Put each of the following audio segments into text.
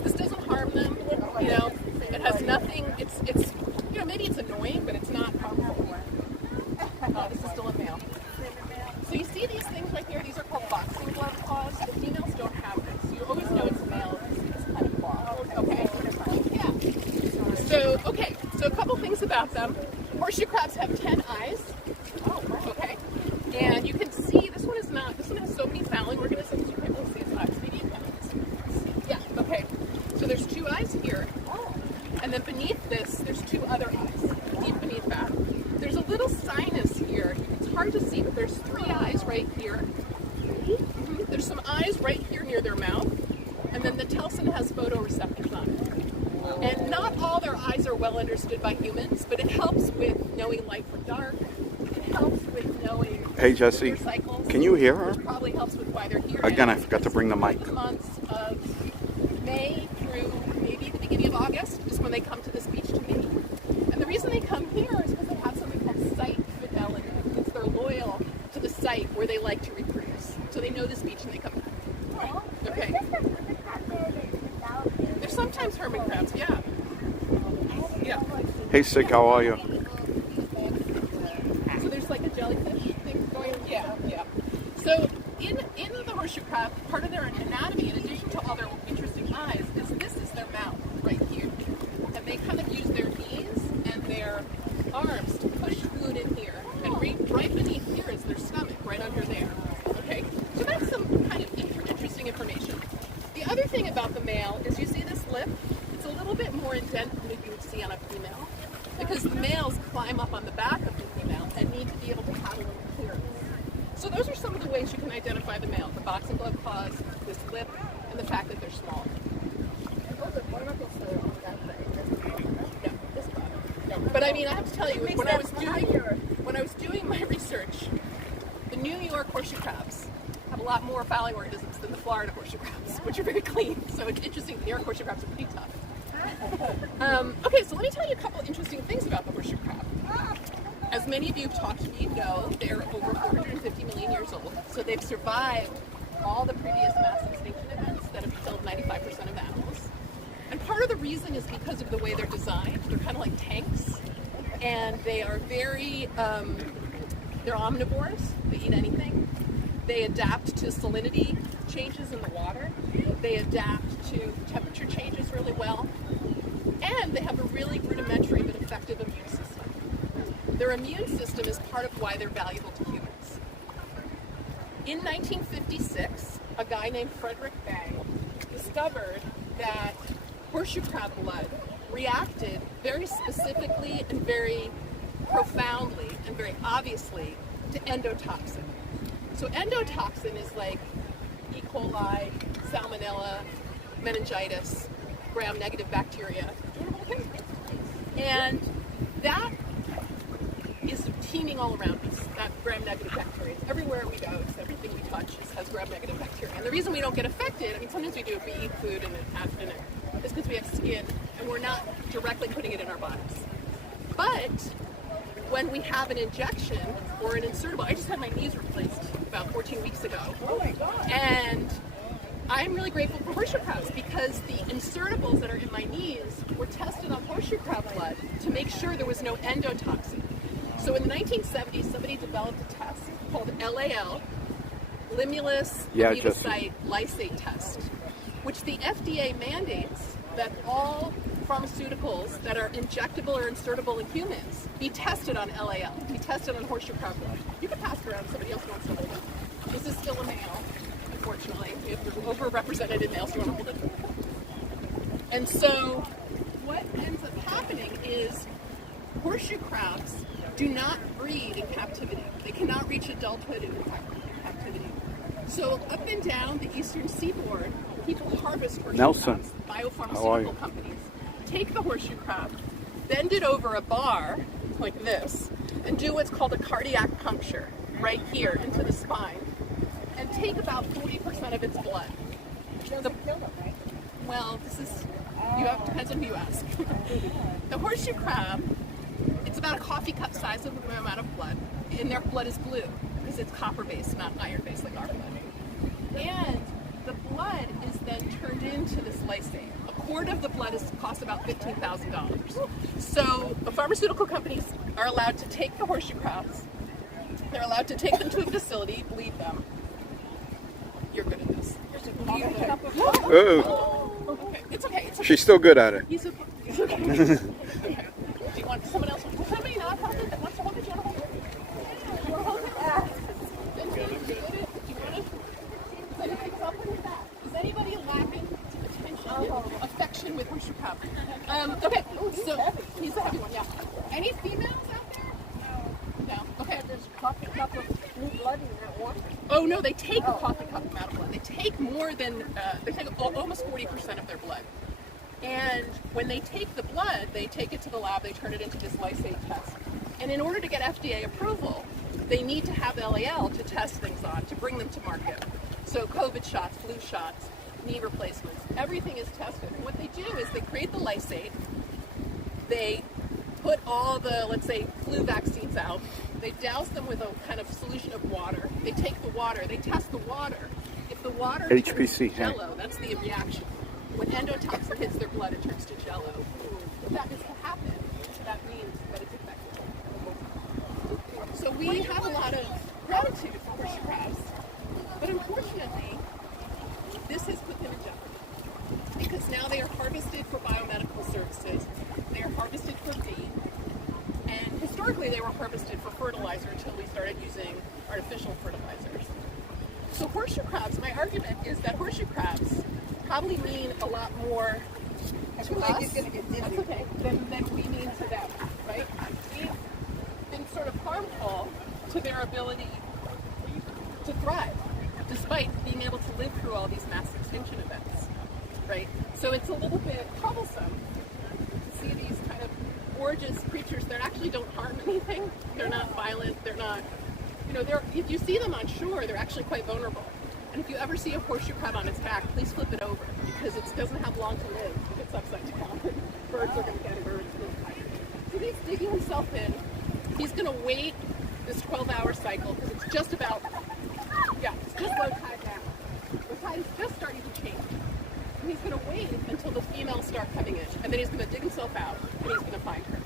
This doesn't harm them. You know, it has nothing. It's you know, maybe it's annoying, but it's not harmful. This is still a male. So you see these things right here? These are called boxing glove claws. The females don't have this. So you always know it's a male if you see this kind of claw. Okay. Yeah. So a couple things about them. Horseshoe crabs have 10 eyes. Okay. And you can see this one has so many fouling organisms you can't really see its eyes. Maybe you can. Yeah. Okay. So there's 2 eyes here. And then beneath this, there's 2 other eyes. Deep beneath that. There's a little sinus here. It's hard to see, but there's 3 eyes right here. There's some eyes right here near their mouth. And then the telson has photoreceptors on it. And not all their eyes are well understood by humans, but it helps with knowing light from dark. It helps with knowing Jesse, cycles. can you hear her? Which probably helps with why they're here. Again, now. I forgot to bring the mic. The months of May through maybe the beginning of August is when they come to this beach to mate. And the reason they come here is because they have something called site fidelity. It's they're loyal to the site where they like to reproduce. So they know this beach and they come back. Okay. There's sometimes hermit crabs, yeah. Yeah. Hey, Sig, how are you? So there's like a jellyfish thing going on. Yeah. So in the horseshoe crab, part of their anatomy, in addition to all their interesting eyes, is this is their mouth right here. And they kind of use their knees and their arms to push food in here. And right beneath here is their stomach, right under there. Okay? So that's some kind of interesting information. The other thing about the male is you see this lip? It's a little bit more indented than you would see on a female. Because the males climb up on the back of the female and need to be able to paddle in clearance. So those are some of the ways you can identify the male. The boxing glove claws, this lip, and the fact that they're small. No. But I mean, I have to tell you, when I was doing my research, the New York horseshoe crabs have a lot more fouling organisms than the Florida horseshoe crabs, which are very clean. So it's interesting. The New York horseshoe crabs are pretty tough. Okay, so let me tell you a couple interesting things about the horseshoe crab. As many of you have talked to me know, they're over 450 million years old. So they've survived all the previous mass extinction events that have killed 95% of animals. And part of the reason is because of the way they're designed. They're kind of like tanks. And they are very, they're omnivores. They eat anything. They adapt to salinity changes in the water. They adapt to temperature changes really well. And they have a really rudimentary but effective immune system. Their immune system is part of why they're valuable to humans. In 1956, a guy named Frederick Bang discovered that horseshoe crab blood reacted very specifically and very profoundly and very obviously to endotoxin. So endotoxin is like E. coli, salmonella, meningitis, gram-negative bacteria. And that is teeming all around us, that gram-negative bacteria. Everywhere we go, everything we touch has gram-negative bacteria. And the reason we don't get affected, I mean, sometimes we do if we eat food and it has in it, is because we have skin and we're not directly putting it in our bodies. But when we have an injection or an insertable, I just had my knees replaced about 14 weeks ago. Oh my God. And I'm really grateful for horseshoe crabs because the insertables that are in my knees were tested on horseshoe crab blood to make sure there was no endotoxin. So in the 1970s, somebody developed a test called LAL, Limulus Amoebocyte Lysate Test, which the FDA mandates that all pharmaceuticals that are injectable or insertable in humans be tested on LAL, be tested on horseshoe crab blood. You can pass it around if somebody else wants to hold it. This is still a male, unfortunately. We have overrepresented in males. You want to hold it? And so what ends up happening is horseshoe crabs do not breed in captivity. They cannot reach adulthood in captivity. So up and down the eastern seaboard, people harvest horseshoe crabs. Biopharmaceutical companies take the horseshoe crab, bend it over a bar like this, and do what's called a cardiac puncture right here into the spine, and take about 40% of its blood. Well, this is, depends on who you ask. The horseshoe crab, it's about a coffee cup size of the amount of blood, and their blood is blue because it's copper-based, not iron-based like our blood. And the blood is then turned into this lysate, a quart of the blood costs about $15,000. So the pharmaceutical companies are allowed to take the horseshoe crabs. They're allowed to take them to a facility, bleed them. You're good at this. Oh, Okay, it's okay. It's okay. she's still good at it. He's okay. He's okay. Okay. Do you want someone else? Somebody not hold it that wants to hold it? Do you want to hold it? Do you want to hold it? Then do you get it? Do you want to? Is anybody suffering with that? Is anybody lacking attention, affection with horseshoe crab? Okay, so he's a heavy one, yeah. Any females out there? No. Okay. There's a coffee cup of new blood in that water. Oh no, they take a coffee cup amount of blood. They take more than, they take almost 40% of their blood. And when they take the blood, they take it to the lab, they turn it into this lysate test. And in order to get FDA approval, they need to have LAL to test things on, to bring them to market. So COVID shots, flu shots, knee replacements, everything is tested. And what they do is they create the lysate, they put all the, let's say, flu vaccines out, they douse them with a kind of solution of water, they take the water, they test the water. If the water HPC, turns jello, that's the reaction. When endotoxin hits their blood, it turns to jello. If that is to happen, that means that it's effective. So we have a lot of gratitude for horseshoe crabs, but unfortunately, this has put them in jeopardy. Because now they are harvested for biomedical services, they are harvested for feed, and historically they were harvested for fertilizer until we started using artificial fertilizers. So horseshoe crabs, my argument is that horseshoe crabs probably mean a lot more to us, that's okay, than we mean to them, right? We've been sort of harmful to their ability to thrive, despite being able to live through all these mass extinction events, right? So it's a little bit troublesome to see these kind of gorgeous creatures that actually don't harm anything. They're not violent, they're not, you know, if you see them on shore, they're actually quite vulnerable. And if you ever see a horseshoe crab on its back, please flip it over, because it doesn't have long to live if it's upside down. Birds are going to get it, or it's really tired. So he's digging himself in. He's going to wait this 12-hour cycle, because it's just about, it's just low tide now. The tide is just starting to change. And he's going to wait until the females start coming in, and then he's going to dig himself out, and he's going to find her.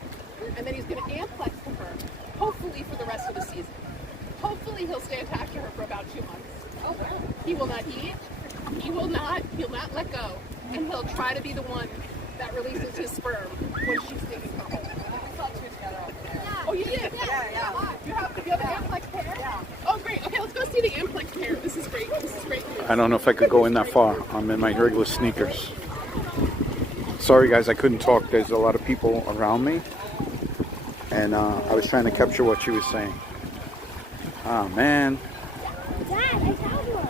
And then he's going to amplex to her, hopefully for the rest of the season. Hopefully he'll stay attached to her for about 2 months. He will not eat, he'll not let go, and he'll try to be the one that releases his sperm when she's digging her hole. Oh, you did? Yeah. You have an amplex pair? Yeah. Oh, great. Okay, let's go see the amplex pair. This is great. I don't know if I could go in that far. I'm in my regular sneakers. Sorry guys, I couldn't talk. There's a lot of people around me, and I was trying to capture what she was saying. Oh man. Dad, I found one.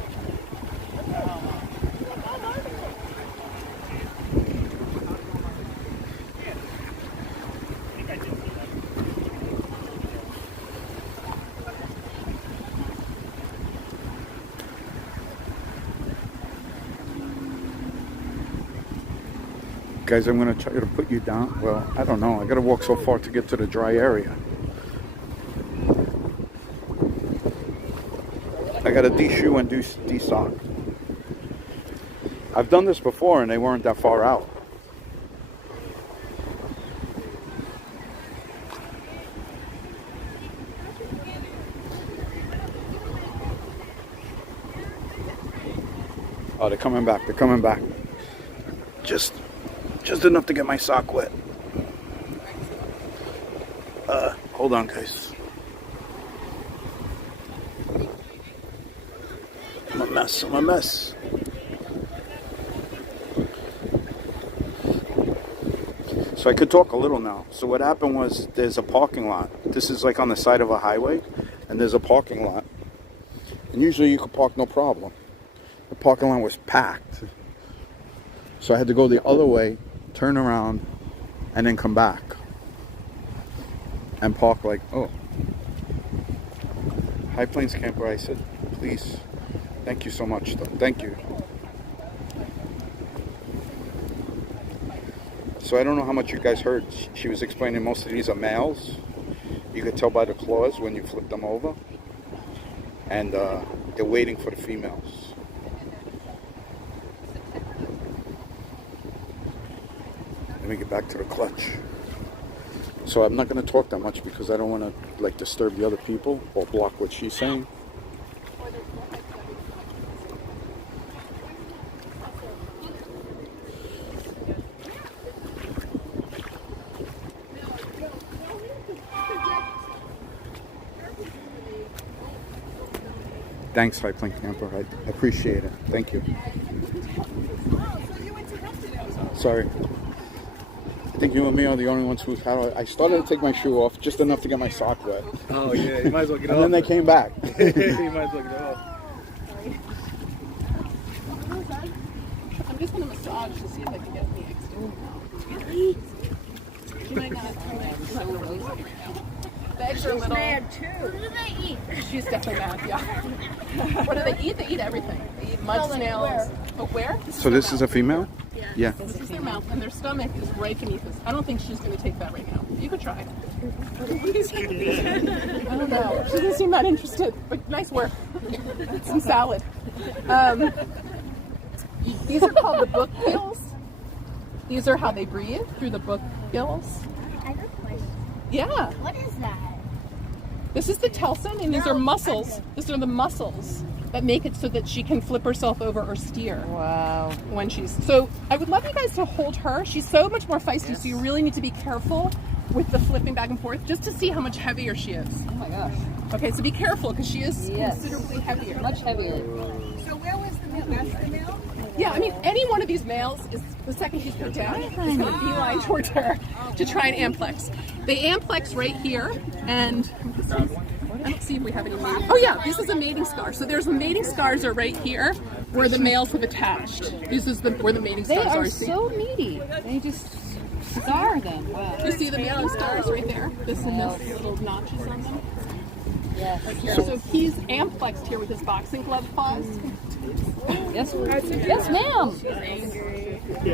Guys, I'm going to try to put you down. Well, I don't know. I got to walk so far to get to the dry area. I got to de-shoe and de-sock. I've done this before and they weren't that far out. Oh, they're coming back. They're coming back. Just enough to get my sock wet. Hold on, guys. I'm a mess. So I could talk a little now. So what happened was there's a parking lot. This is like on the side of a highway, and there's a parking lot. And usually you could park no problem. The parking lot was packed. So I had to go the other way, turn around, and then come back. And park like, oh. High Plains Camper, I said, please. Thank you so much, though. Thank you. So I don't know how much you guys heard. She was explaining most of these are males. You could tell by the claws when you flip them over. And they're waiting for the females. Let me get back to the clutch. So I'm not going to talk that much because I don't want to like disturb the other people or block what she's saying. Thanks, High Plain Camper. I appreciate it. Thank you. Sorry. I think you and me are the only ones who had. I started to take my shoe off just enough to get my sock wet. Oh yeah, you might as well get it off. And then they came back. You might as well get it off. I'm just going to massage to see if I can get the eggs. She might not because I'm really right now. The eggs are a little. Too. What do they eat? She's definitely mad, yeah. What do they eat? They eat everything. They eat mud snails. Oh, where? So this is a female? Yeah. This is their mouth, and their stomach is right beneath this. I don't think she's going to take that right now. You could try. I don't know. She doesn't seem that interested, but nice work. Some salad. These are called the book gills. These are how they breathe, through the book gills. I got a question. Yeah. What is that? This is the telson, and these are muscles. These are the muscles that make it so that she can flip herself over or steer. Wow. When she's so, I would love you guys to hold her. She's so much more feisty, so you really need to be careful with the flipping back and forth, just to see how much heavier she is. Oh my gosh. Okay, so be careful because she is Yes. considerably heavier. Much heavier. So where was the male? That's the male? Yeah, I mean, any one of these males is the second she's put down, is going to beeline towards her to try and amplex. They amplex right here, and I don't see if we have any mating. Oh yeah, this is a mating scar. So there's the mating scars are right here where the males have attached. This is where the mating They scars are See? so meaty. They just scar them. Wow. You see the mating scars right there? This and this little notches on them. Yes. So he's amplexed here with his boxing glove paws. Yes. Yes, ma'am.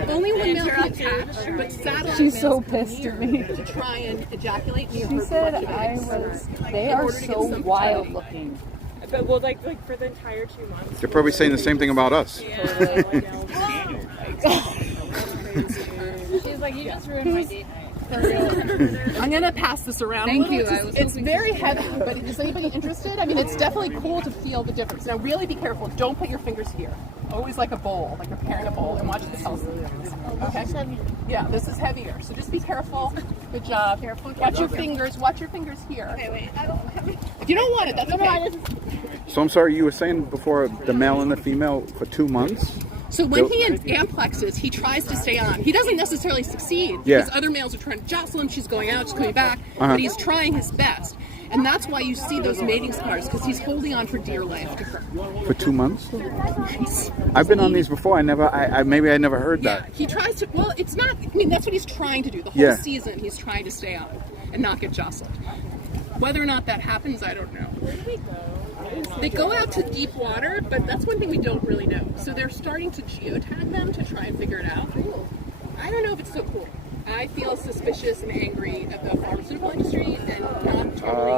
Only one male can attach, but satellite She's so males come pissed here at me. to try and ejaculate. She said I was. They are so wild looking. But well, like for the entire 2 months. They're probably saying the same thing about us. She's like, you just ruined my date night. I'm gonna pass this around. Thank a little. you. It's very heavy, but is anybody interested? I mean, it's definitely cool to feel the difference. Now, really be careful. Don't put your fingers here. Always like a bowl, like you're preparing a bowl, and watch the telson. Okay. Yeah, this is heavier, so just be careful. Good job. Watch your fingers. Watch your fingers here. Okay, wait. I don't have it. If you don't want it, that's okay. So I'm sorry, you were saying before the male and the female for 2 months? So when he amplexes, he tries to stay on. He doesn't necessarily succeed. Yeah. Because other males are trying to jostle him. She's going out, she's coming back. But he's trying his best. And that's why you see those mating scars, because he's holding on for dear life to her. For 2 months? I've been on these before. I never heard Yeah, that. he tries to, well, it's not, I mean, that's what he's trying to do. The whole season, he's trying to stay on and not get jostled. Whether or not that happens, I don't know. Where do we go? They go out to deep water, but that's one thing we don't really know. So they're starting to geotag them to try and figure it out. I don't know if it's so cool. I feel suspicious and angry at the pharmaceutical industry and not totally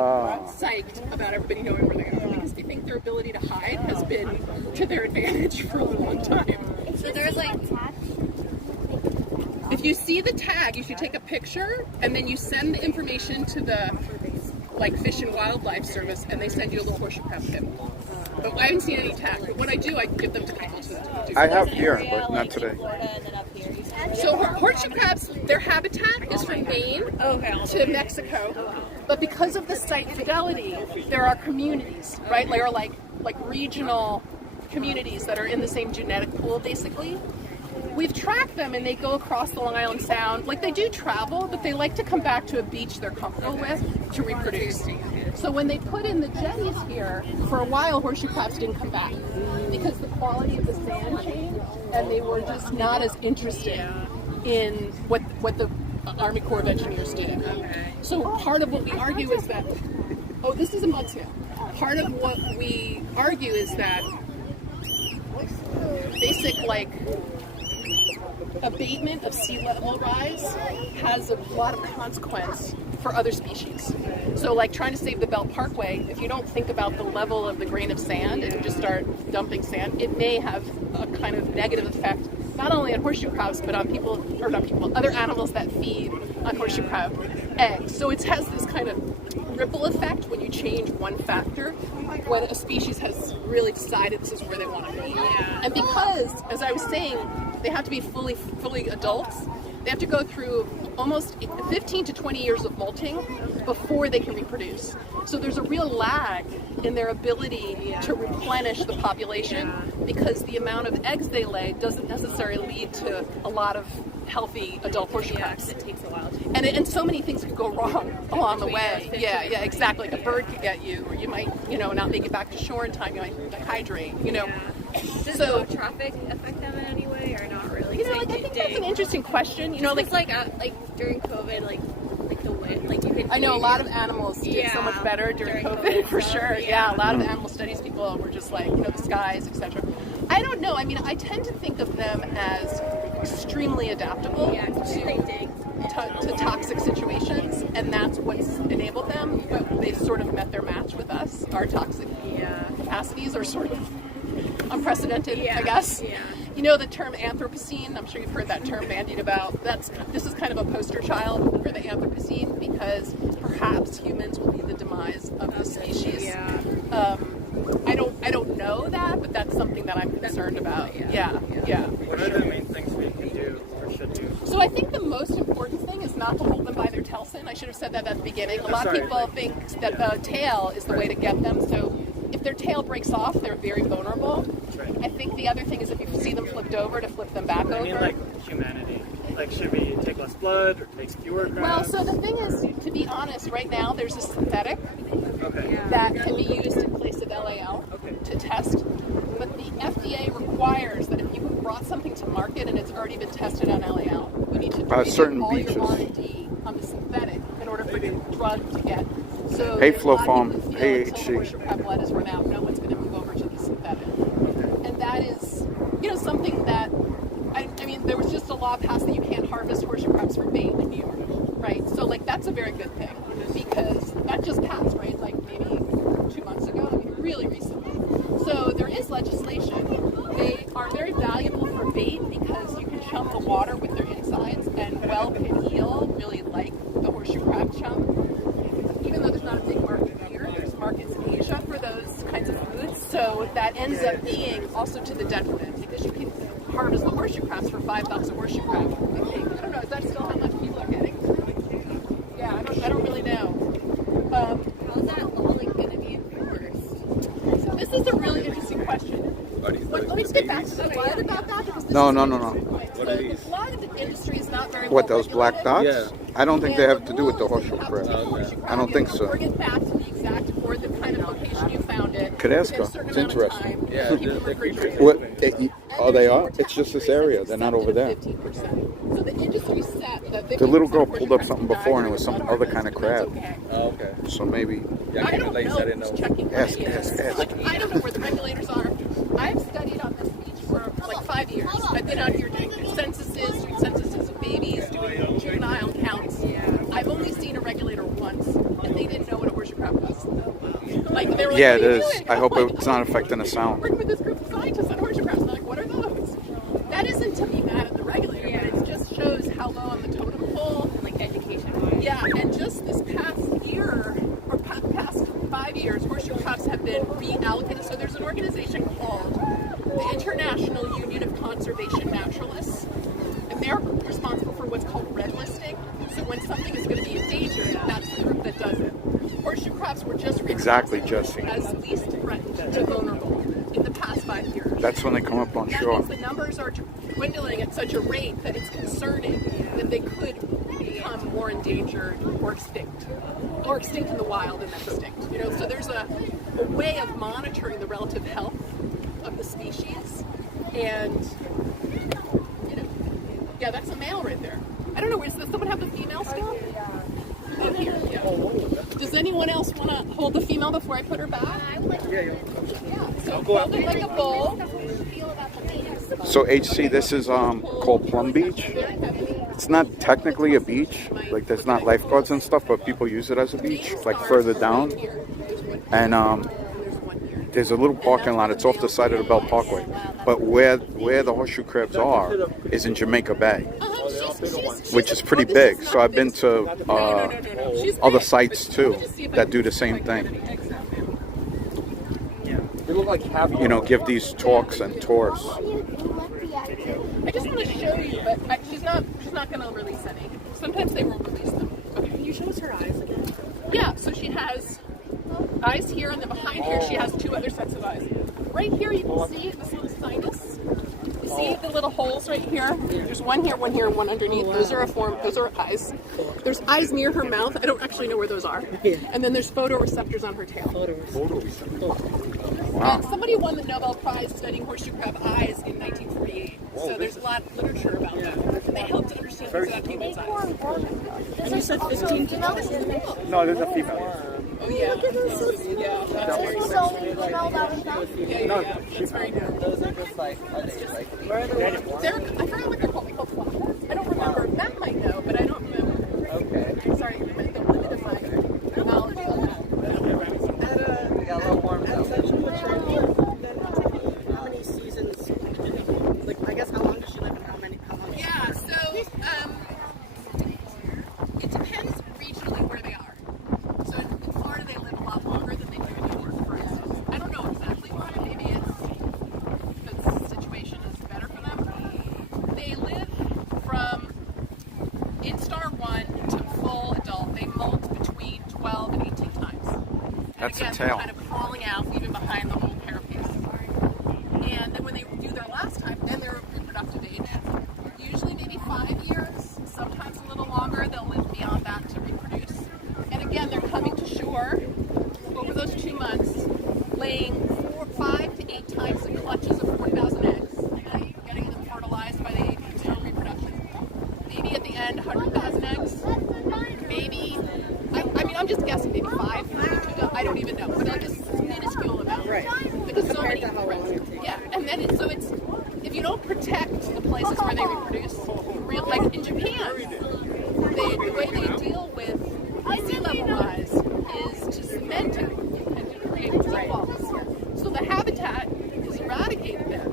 psyched about everybody knowing where they are, because they think their ability to hide has been to their advantage for a long time. So there's like If you see the tag, you should take a picture and then you send the information to the Fish and Wildlife Service, and they send you a little horseshoe crab kit. But I haven't seen any tag. But when I do, I give them to people. I have here, but not today. So horseshoe crabs, their habitat is from Maine to Mexico, but because of the site fidelity, there are communities, right? There are like regional communities that are in the same genetic pool, basically. We've tracked them, and they go across the Long Island Sound. Like, they do travel, but they like to come back to a beach they're comfortable with to reproduce. So when they put in the jetties here, for a while horseshoe crabs didn't come back because the quality of the sand changed, and they were just not as interested in what the Army Corps of Engineers did. So part of what we argue is that, oh, this is a mud snail. Part of what we argue is that basic, abatement of sea level rise has a lot of consequence for other species. So trying to save the Belt Parkway, if you don't think about the level of the grain of sand and you just start dumping sand, it may have a kind of negative effect not only on horseshoe crabs, but on other animals that feed on horseshoe crab eggs. So it has this kind of ripple effect when you change one factor, when a species has really decided this is where they want to be. Yeah. And because, as I was saying, they have to be fully adults, they have to go through almost 15 to 20 years of molting before they can reproduce. So there's a real lag in their ability to replenish the population because the amount of eggs they lay doesn't necessarily lead to a lot of healthy adult horseshoe crabs. It takes a while. And so many things could go wrong along the way. Yeah, exactly. Like a bird could get you, or you might, not make it back to shore in time. You might dehydrate, Does So traffic affect them in any way, or not really? I think that's an interesting question. Like during COVID, like the wind, like you could. I know a lot of animals did so much better during COVID, for sure. Yeah, a lot of animal studies people were just like, the skies, etc. I don't know. I mean, I tend to think of them as extremely adaptable to toxic situations, and that's what's enabled them. But they sort of met their match with us. Our toxic capacities are sort of unprecedented, I guess. Yeah. The term Anthropocene, I'm sure you've heard that term bandied about. This is kind of a poster child for the Anthropocene because perhaps humans will be the demise of the species. Yeah. I don't know that, but that's something that I'm concerned about. Yeah. What are the main things we can do or should do? So I think the most important thing is not to hold them by their tail fin. I should have said that at the beginning. A lot of people think that the tail is the way to get them. So if their tail breaks off, they're very vulnerable. Right. I think the other thing is if you see them flipped over, to flip them back over. I mean, like humanity. Like, should we take less blood or take fewer Well, crabs? so the thing is, to be honest, right now there's a synthetic Okay. that can be used in place of LAL to test. But the FDA requires that if you have brought something to market and it's already been tested on LAL, you need to do certain all beaches. your R&D on the synthetic in order for the drug to get. So Hey, there's Flo a lot of Farm. people who feel Hey, until HC. horseshoe crab blood is run out, no one's going to move over to the synthetic. And that is, something that, I mean, there was just a law passed that you can't harvest horseshoe crabs for bait in New York, right? So, that's a very good thing because that just passed, right? Like maybe 2 months ago, I mean, really recently. So there is legislation. They are very valuable for bait because you can chum the water with their insides, and whelk and eel really like the horseshoe crab chum. Even though there's not a big market here, there's markets in Asia for those kinds of foods. So that ends up being also to the detriment because you can harvest the horseshoe crabs for $5 a horseshoe crab. I think. I don't know. Is that still how much people are getting? Yeah, I don't really know. How's that all going to be enforced? So this is a really interesting question. Let me get back to the blood about that. Because this No. is What are the these? blood industry is not very What, well those black regulated. dots? Yeah. I don't think they And have to do with the rules horseshoe have to crab. take the horseshoe crab I don't think so. Bring it back to the exact or the kind of location you found it. Could ask within a her. certain It's amount of interesting. time, Yeah, keep the them refrigerated. What? And Oh, they there's are? more It's just this technical area. reasons They're not over there. 15%. So the industry set that The little girl 50% pulled up something before and it was some blood other harvest, kind of and that's crab. okay. Oh, okay. So maybe. Yeah, I don't like you know said, I didn't who's know. checking Ask, what it is. ask. Like, I don't know where the regulators are. I've studied on this beach for like 5 years. I've been out here doing doing censuses of babies, doing juvenile counts. I've only seen a regulator once, and they didn't know what a horseshoe crab was. Like, they were like, Yeah, what it are you is. doing? I hope I'm like, it's not affecting the sound. working with this group of scientists on horseshoe crabs. I'm like, what are those? That isn't to be mad at the regulator, but it just shows how low on the totem pole. Like education-wise. Yeah, and just this past year, or past 5 years, horseshoe crabs have been reallocated. So there's an organization called the International Union of Conservation Naturalists, and they're responsible for what's called red listing. So when something is going to be endangered, that's the group that does it. Horseshoe crabs were just Exactly, Jesse. as least threatened to vulnerable in the past 5 years. That's when they come up on That shore. means the numbers are dwindling at such a rate that it's concerning that they could become more endangered or extinct in the wild and then extinct. So there's a way of monitoring the relative health of the species, and yeah, that's a male right there. I don't know. Does someone have the female still? Oh, here. Yeah. Does anyone else want to hold the female before I put her back? Yeah. So hold it like a bowl. So HC, this is called Plum Beach. It's not technically a beach. Like there's not lifeguards and stuff, but people use it as a beach, like further down. And there's a little parking lot. It's off the side of the Bell Parkway. But where the horseshoe crabs are is in Jamaica Bay, which is pretty big. So I've been to other sites too that do the same thing. They look like half. You know, give these talks and tours. I just want to show you, but she's not going to release any. Sometimes they won't release them. Okay, can you show us her eyes again? Yeah, so she has eyes here, and then behind here she has two other sets of eyes. Right here you can see this little sinus. You see the little holes right here? There's one here, and one underneath. Those are eyes. There's eyes near her mouth. I don't actually know where those are. And then there's photoreceptors on her tail. Wow. Somebody won the Nobel Prize studying horseshoe crab eyes in 1948. So there's a lot of literature about them. And they helped to understand what's on people's eyes. And you said 15 to 20? No, there's a female. Oh yeah. Yeah, that's very good. So, you know that was done? Yeah, that's very good. Those are just like, are they like, where are the I forgot what they're called. They're called floppers. I don't remember. Matt might know, but I don't remember. okay. Sorry, they're limited in my knowledge of that. We got a little warmed up. How many seasons? Like, I guess how long does she live and how long? Yeah, so it depends regionally where they are. So in Florida they live a lot longer than they do in New York, for instance. I don't know exactly why. Maybe it's because the situation is better for them. They live from instar 1 to full adult. They molt between 12 and 18 times. That's a again, tail. they're kind of crawling out, leaving behind the whole carapace. And then when they do their last time, then they're reproductive age. Usually maybe 5 years, sometimes a little longer. They'll live beyond that to reproduce. And again, they're coming to shore over those 2 months, laying 5 to 8 times the clutches of 4,000 eggs, and getting them fertilized by the age of reproduction. Maybe at the end, 100,000 eggs. Maybe, I mean, I'm just guessing, maybe 5, maybe 2. I don't even know, but like a minuscule amount. Right. Because so many, Compared to how long it takes. yeah, and then it's if you don't protect the places where they reproduce, like in Japan, the way they deal with sea level rise is to cement it and to create seawalls. So the habitat is eradicated there,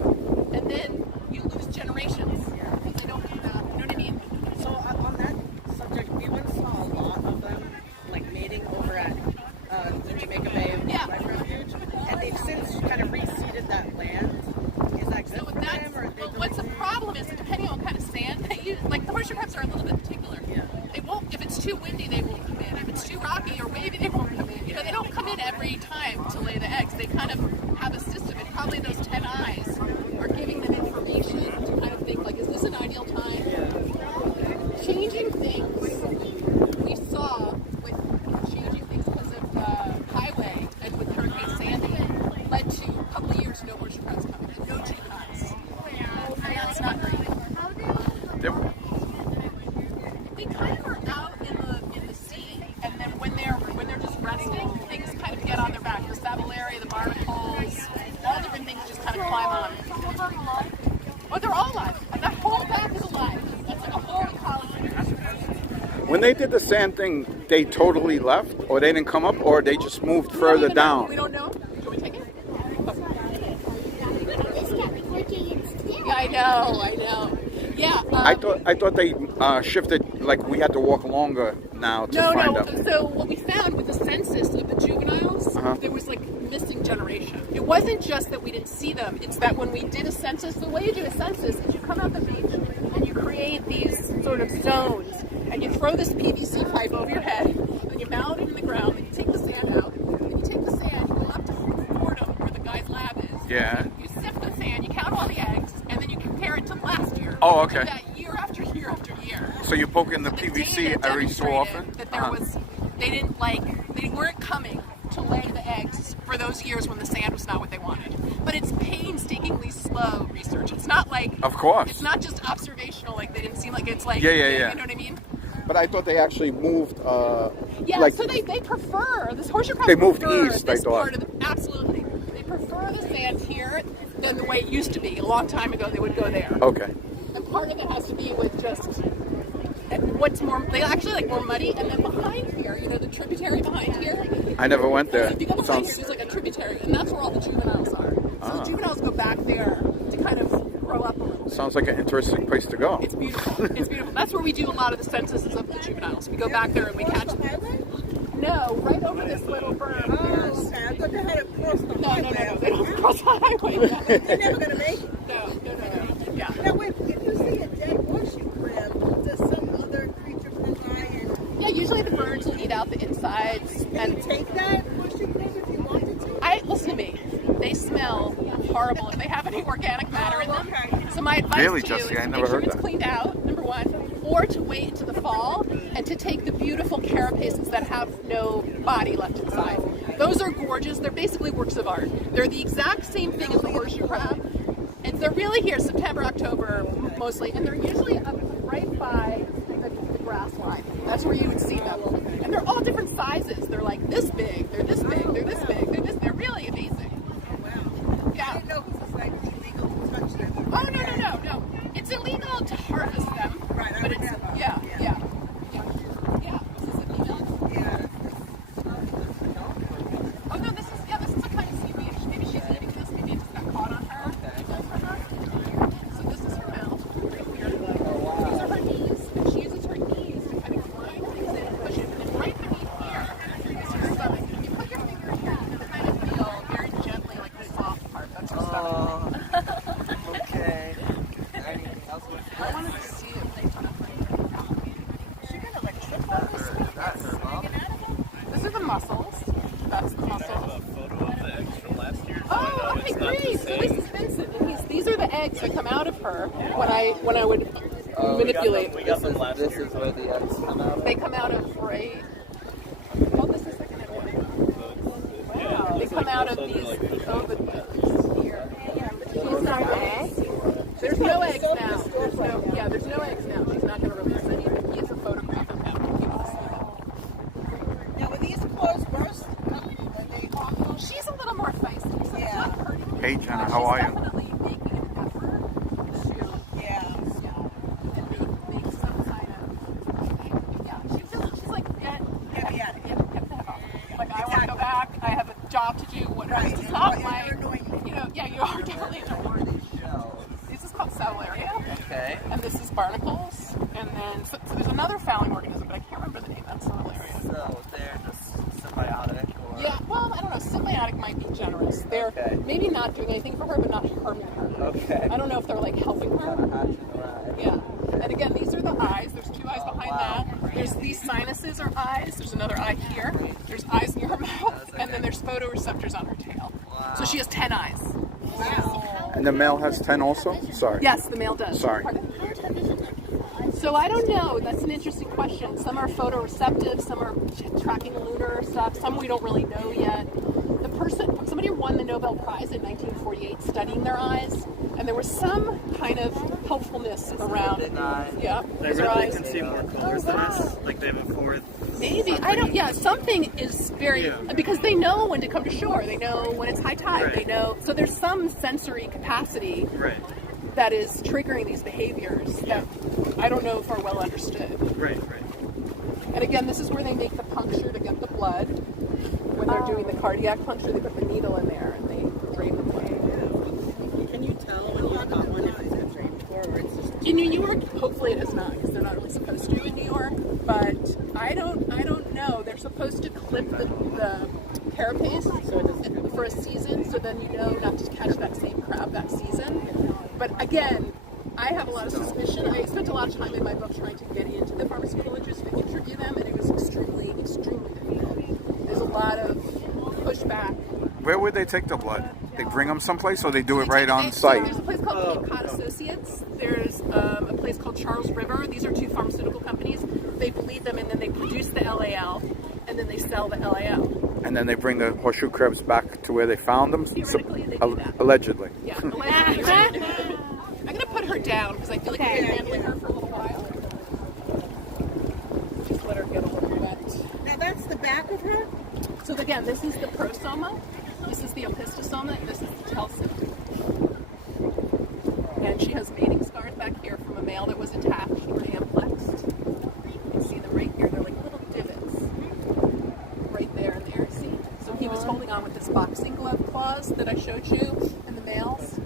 and then you lose generations because they don't come back. You know what I mean? So on that subject, we once saw a lot of them like mating over at the Jamaica Bay Life Refuge, and they've since kind of reseeded that land. Is that good So for that's, them, or they what's the problem is depending on what kind of sand they use. Like the horseshoe crabs are a little bit particular. Yeah. They won't. If it's too windy, they won't come in. If it's too rocky or wavy, they won't come in. You know, they don't come in every time to lay the eggs. They kind of have a system, and probably those 10 eyes are giving them information to kind of think like, is this an ideal time? Changing things. We saw with changing things because of the highway and with Hurricane Sandy led to a couple of years no horseshoe crabs coming in, no juveniles. And that's not great. They kind of are out in the sea, and then when they're just resting, things kind of get on their back. The Savalaria, the barnacles, all different things just kind of climb on. Oh, they're all alive. And that whole back is alive. That's like a whole ecology. When they did the sand thing, they totally left, or they didn't come up, or they just moved further down. We don't know. Do you want me to take it? Yeah, I know. Yeah. I thought they shifted, like we had to walk longer now to find No. out. So what we found with the census of the juveniles, there was like missing generation. It wasn't just that we didn't see them. It's that when we did a census, the way you do a census is you come out the beach and you create these sort of zones, and you throw this PVC pipe over your head, and you mount it in the ground, and you take the sand out, and you take the sand, you go up to Fordham where the guy's lab is. Yeah. You sift the sand, you count all the eggs, and then you compare it to last year. Oh, okay. You do that year after year after year. So you poke in the The PVC data every so often? demonstrated that there was, they weren't coming to lay the eggs for those years when the sand was not what they wanted. But it's painstakingly slow research. It's not like, Of course. it's not just observational, like they didn't seem like it's like, Yeah. you know what I mean? But I thought they actually moved, Yeah, like, so they prefer, this horseshoe crabs They moved prefer east, I this thought. part of the, absolutely. They prefer the sand here than the way it used to be. A long time ago they would go there. okay. And part of it has to be with just what's more, they actually like more muddy, and then behind here, you know, the tributary behind here. I never went there. If you go behind Sounds. here, there's like a tributary, and that's where all the juveniles are. So the juveniles go back there to kind of grow up a little bit. Sounds like an interesting place to go. It's beautiful. It's beautiful. That's where we do a lot of the censuses of the juveniles. We go back there and we catch them. No, right over this little berm. Oh, okay. I thought they had to cross the No, highway. they don't cross the highway. No. They're never going to make it. No. Yeah. Now, wait, if you see a dead horseshoe crab, does some other creature come by and Yeah, usually the birds will eat out the insides. can you take that horseshoe crab if you wanted to? Listen to me. They smell horrible if they have any organic matter in them. Okay. So my advice Really, to you Jesse? is I to never make sure heard it's that. cleaned out, number one, or to wait into the fall and to take the beautiful carapaces that have no body left inside. Those are gorgeous. They're basically works of art. They're the exact same thing as the horseshoe crab, and they're really here September, October mostly, and they're usually up right by the grass line. That's where you would see them, and they're all different sizes. They're like this big. They're this big. They're this big. They're this. They're really amazing. Wow. Yeah. I didn't know it was like illegal to touch them. Oh no! It's illegal to harvest them, Right, I but read it's that about it, yeah. yeah. Is this a female? Yeah. Oh no, this is a kind of seaweed. Maybe she's eating this. Maybe it just got caught on her. So this is her mouth right here. These are her knees, and she uses her knees to kind of grind things in and push it. And then right beneath here is her stomach. If you put your finger here, you can kind of feel very gently like the soft part. That's her stomach. Okay. Anything else? I wanted to see if they put up right She kind of like tripped on this one. That's her mom. These are the mussels. That's the mussels. A photo of the eggs from last year. Oh, okay, great. So this is Vincent, and these are the eggs that come out of her when I would manipulate. We got them last This year. is where the eggs come out of. They come out of right. Oh, this is second one. Wow. They come out of these oviducts here. These are eggs. There's no eggs now. There's no eggs now. She's not going to release any. He's a photograph of them. Now, when these clothes burst, are they awful? She's a little more feisty, so it's not hurting. Hey, Jenna, how are She's you? definitely making an effort to Yeah. and make some kind of she's like Get me out of here. get the heck off. Like I want to go back. I have a job to do. What Right. it's not And like you're annoying me. you are definitely annoying. This is called Cellaria, Okay. and this is barnacles, and then so there's another fouling organism, but I can't remember the name. That's Cellaria. So they're just symbiotic or. Yeah, well, I don't know. Symbiotic might be generous. They're Okay. maybe not doing anything for her, but not harming her. Okay. I don't know if they're like helping her. Hatching around. Yeah. And again, these are the eyes. There's two eyes behind wow. that. There's these sinuses are eyes. There's another eye here. There's eyes near her mouth. And then there's photoreceptors on her tail. So she has 10 eyes. Wow. And the male has 10 also? Sorry. Yes, the male does. Sorry. Pardon? So I don't know. That's an interesting question. Some are photoreceptive. Some are tracking lunar stuff. Some we don't really know yet. Somebody won the Nobel Prize in 1948 studying their eyes, and there was some kind of helpfulness around. Big eye. Yeah, They these are really eyes. can see more colors than us. Like they have a fourth. Maybe I don't. Yeah, something is very Yeah. because they know when to come to shore. They know when it's high tide. Right. They know. So there's some sensory capacity Right. that is triggering these behaviors that I don't know if are well understood. Right. And again, this is where they make the puncture to get the blood. When they're doing the cardiac puncture, they put the needle in there and they drain the blood. Can you tell when you got one if it's been trained before or it's just In New York, hopefully it is not because they're not really supposed to in New York. But I don't know. They're supposed to clip the carapace for a season, so then you know not to catch that same crab that season. But again, I have a lot of suspicion. I spent a lot of time in my book trying to get into the pharmaceutical industry to interview them, and it was extremely, extremely difficult. There's a lot of pushback. Where would they take the blood? They bring them someplace or they do it right on site? There's a place called Cape Cod Associates. There's a place called Charles River. These are two pharmaceutical companies. They bleed them and then they produce the LAL and then they sell the LAL. And then they bring the horseshoe crabs back to where they found them? Theoretically, they do that. Allegedly. Yeah. Allegedly. I'm going to put her down because I feel like I've been handling her for a little while. Just let her get a little wet. now that's the back of her? So again, this is the prosoma, this is the opistosoma, and this is the telson. And she has mating scars back here from a male that was attacked or amplexed. on with this boxing glove clause that I showed you in the males.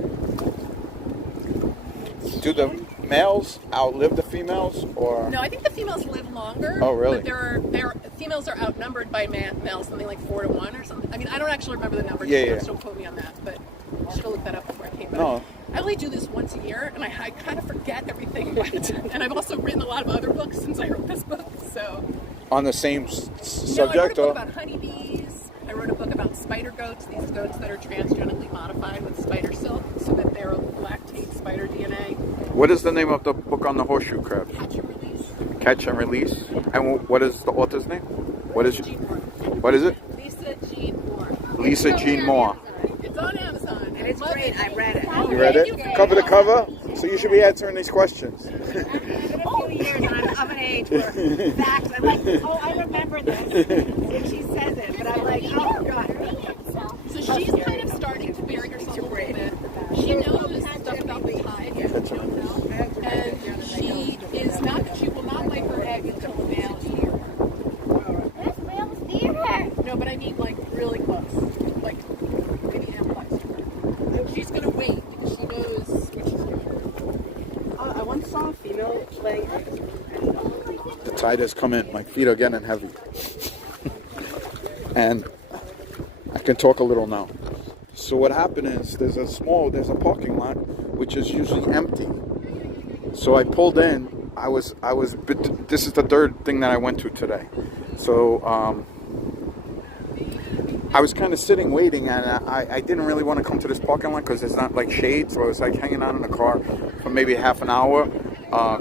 Do the males outlive the females, or? No, I think the females live longer. Oh, really? But females are outnumbered by males, something like 4 to 1 or something. I mean, I don't actually remember the number. Yeah. Don't quote me on that, but I should have looked that up before I came back. No. I only do this once a year, and I kind of forget everything about it. And I've also written a lot of other books since I wrote this book, so. On the same subject, I wrote a book or? about honeybees. I wrote a book about spider goats, these goats that are transgenically modified with spider silk, so that they're lactate spider DNA. What is the name of the book on the horseshoe crab? Catch and release. Catch and Release. And what is the author's name? What is it? Jean Moore. What is it? Lisa Jean Moore. Lisa Jean Moore. It's on Amazon. And it's great. I read it. You read it? Cover to cover? So you should be answering these questions. It's been a few years, and I'm of an age where facts. I'm like, oh, I remember this. And she says it, but I'm like, oh, God. So she's kind of starting to bury herself a little bit. She knows stuff about the tide that we don't know. And she is not, she will not lay her egg until the male is here. This male's thier. No, but I mean like really close. Like maybe analyze her. She's going to wait because she knows what she's doing. I once saw a female laying eggs. The tide has come in. My feet are getting heavy. And I can talk a little now. So what happened is there's a parking lot which is usually empty. So I pulled in. This is the third thing that I went to today. So I was kind of sitting waiting, and I didn't really want to come to this parking lot because it's not like shade. So I was like hanging out in the car for maybe half an hour,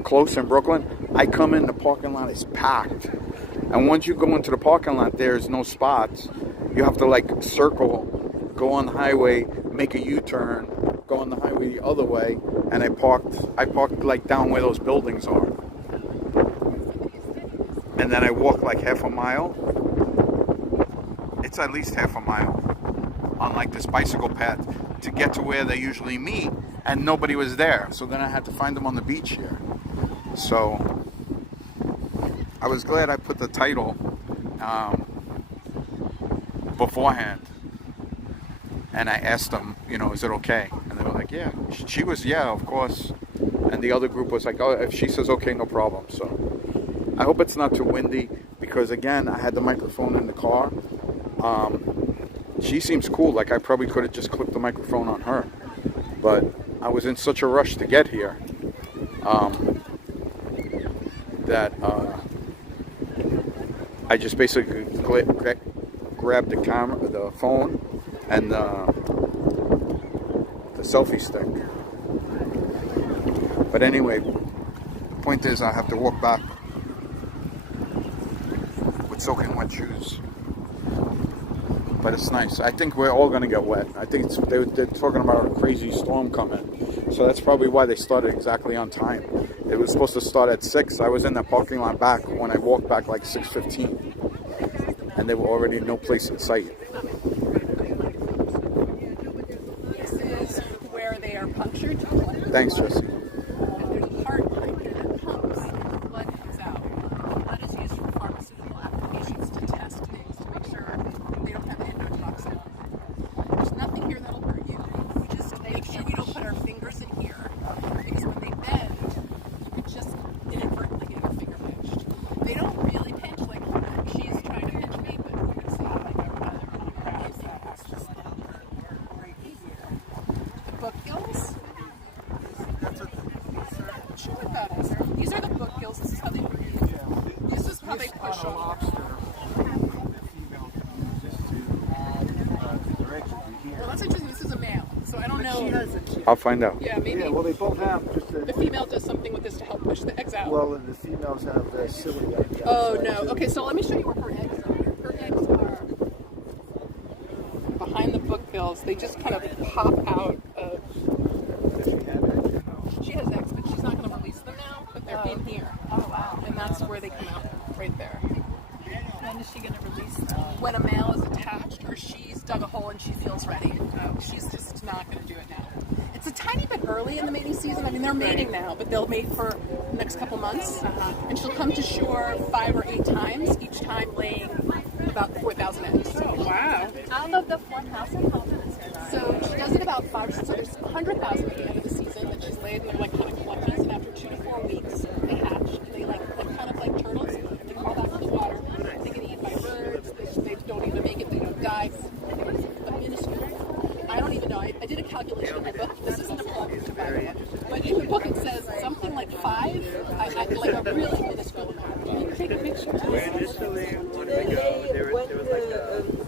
close in Brooklyn. I come in, the parking lot is packed. And once you go into the parking lot, there's no spots. You have to like circle, go on the highway, make a U-turn, go on the highway the other way, and I parked like down where those buildings are. And then I walked like half a mile. It's at least half a mile on like this bicycle path to get to where they usually meet, and nobody was there. So then I had to find them on the beach here. So I was glad I put the title beforehand, and I asked them, is it okay? And they were like, yeah. She was, yeah, of course. And the other group was like, oh, if she says okay, no problem. So I hope it's not too windy, because again, I had the microphone in the car. She seems cool. Like I probably could have just clipped the microphone on her, but I was in such a rush to get here that I just basically grabbed the phone, and the selfie stick. But anyway, point is, I have to walk back with soaking wet shoes. But it's nice. I think we're all going to get wet. I think they're talking about a crazy storm coming. So that's probably why they started exactly on time. It was supposed to start at 6. I was in the parking lot back when I walked back like 6:15. And they were already no place in sight. This is where they are punctured. Thanks, Jesse. And there's a heart right there that pumps and the blood comes out. Blood is used for pharmaceutical applications to test things to make sure they don't have endotoxin. There's nothing here that'll hurt you. We just make sure we don't put our fingers in here, because when they bend, you could just inadvertently get your finger pinched. They don't really pinch like she's trying to pinch me, but you can see like the book gills. Sure what that is. These are the book gills. This is how they breathe. This is how they push them. Well, that's interesting. This is a male, so I don't know. I'll find out. Yeah, maybe. Yeah, well, they both have just The female does something with this to help push the eggs out. well, and the females have the silly egg. Oh no. Okay, so let me show you where her eggs are. Her eggs are behind the book gills. They just kind of pop out of. She has eggs, but she's not going to release them now. But they're in here. Oh wow. And that's where they come out, right there. When is she going to release them? When a male is attached, or she's dug a hole and she feels ready. She's just not going to do it now. It's a tiny bit early in the mating season. I mean, they're mating now, but they'll mate for the next couple months. And she'll come to shore 5 or 8 times, each time laying about about 4,000 eggs. Oh, wow. Out of the 4,000, how many is there? So she does it about 5, so there's 100,000 at the end of the season that she's laid, and they're like kind of clutches, and after 2 to 4 weeks, they hatch, and they like kind of like turtles, they crawl back to the water, they get eaten by birds, they don't even make it, they don't die, but minuscule. I don't even know, I did a calculation in my book, this isn't a plug, but in the book it says something like 5, like a really minuscule amount. Can you take a picture?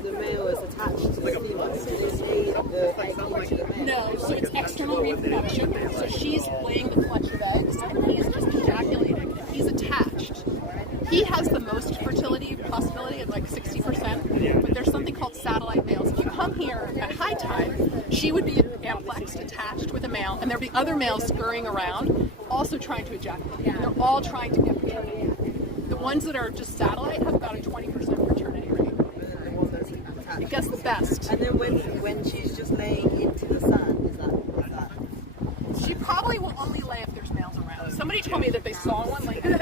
The male is attached to the female, so they lay the egg into the male. No, so it's external reproduction. So she's laying the clutch of eggs, and he's just ejaculating. And he's attached. He has the most fertility possibility at like 60%, but there's something called satellite males. If you come here at high tide, she would be amplexed, attached with a male, and there'd be other males scurrying around, also trying to ejaculate. And they're all trying to get fertility. The ones that are just satellite have about a 20% fertility rate. It gets the best. And then when she's just laying into the sun, is that? She probably will only lay if there's males around. Somebody told me that they saw one like and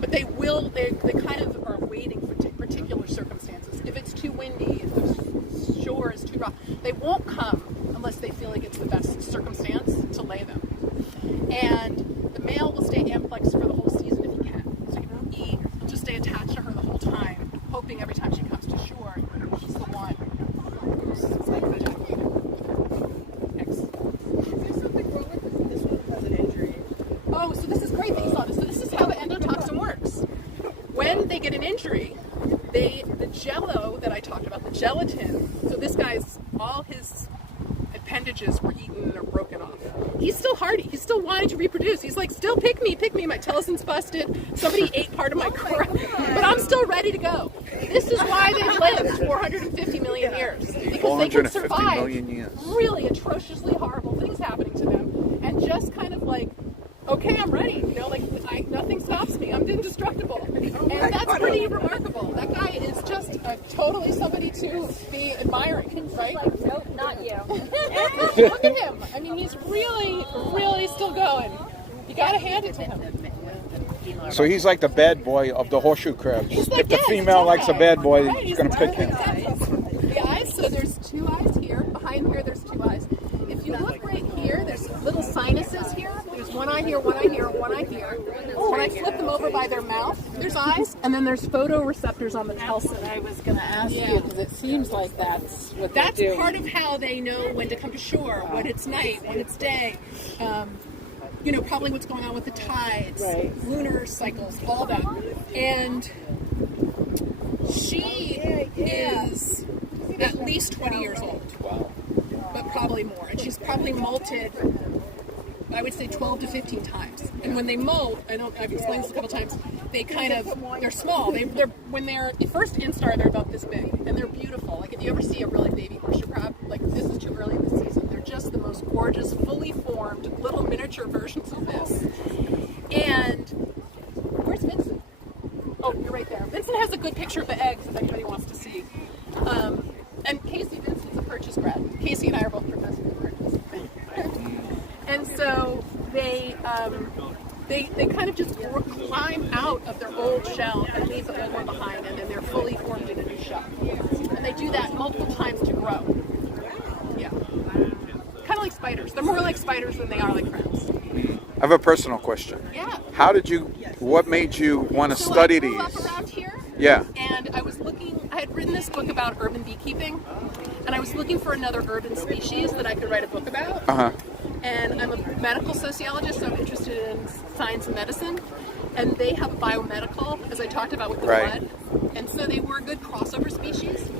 but they kind of are waiting for particular circumstances. If it's too windy, if the shore is too rough, they won't come unless they feel like it's the best circumstance to lay them. And the male will stay amplexed for the whole season if he can. So he won't eat, he'll just stay attached to her the whole time, hoping every time she comes to shore, she's the one who's like ejaculated. There's something wrong with this one has an injury. Oh, so this is great that you saw this. So this is how the endotoxin works. When they get an injury, the jello that I talked about, the gelatin, so this guy's, all his appendages were eaten or broken off. He's still hardy. He's still wanting to reproduce. He's like, still pick me. My teleson's busted. Somebody ate part of my crop, but I'm still ready to go. This is why they've lived 450 million years. Because they can 450 survive million years. really atrociously horrible things happening to them, and just kind of like, okay, I'm ready. You know, like nothing stops me. I'm indestructible, and that's pretty remarkable. That guy is just totally somebody to be admiring, right? Like, nope, not you. Look at him. I mean, he's really, really still going. You gotta hand it to him. So he's like the bad boy of the horseshoe crabs. He's like, If the yeah, female likes a bad boy, right, she's going to pick him. The eyes, so there's 2 eyes here. Behind here, there's 2 eyes. If you look right here, there's little sinuses here. There's one eye here, one eye here, one eye here. When I flip them over by their mouth, there's eyes, and then there's photoreceptors on the telson. I was going to ask you, because it seems like that's what That's they do. part of how they know when to come to shore, when it's night, when it's day. You know, probably what's going on with the tides, lunar cycles, all that. And she is at least 20 years old. Wow. But probably more. And she's probably molted, I would say 12 to 15 times. And when they molt, I've explained this a couple times, they kind of, they're small. When they're first instar, they're about this big. And they're beautiful. Like if you ever see a really baby horseshoe crab, like this is too early in the season. They're just the most gorgeous, fully formed, little miniature versions of this. And where's Vincent? Oh, you're right there. Vincent has a good picture of the eggs if anybody wants to see. And Casey, Vincent's a purchase grad. Casey and I are both professors of purchase. And so they kind of just climb out of their old shell and leave the old one behind, and then they're fully formed in a new shell. And they do that multiple times to grow. Yeah. Kind of like spiders. They're more like spiders than they are like crabs. I have a personal question. Yeah. What made you want to So study I grew these? up around here. Yeah. And I had written this book about urban beekeeping, and I was looking for another urban species that I could write a book about. Uh-huh. And I'm a medical sociologist, so I'm interested in science and medicine. And they have a biomedical, as I talked about with the blood. And so they were a good crossover species.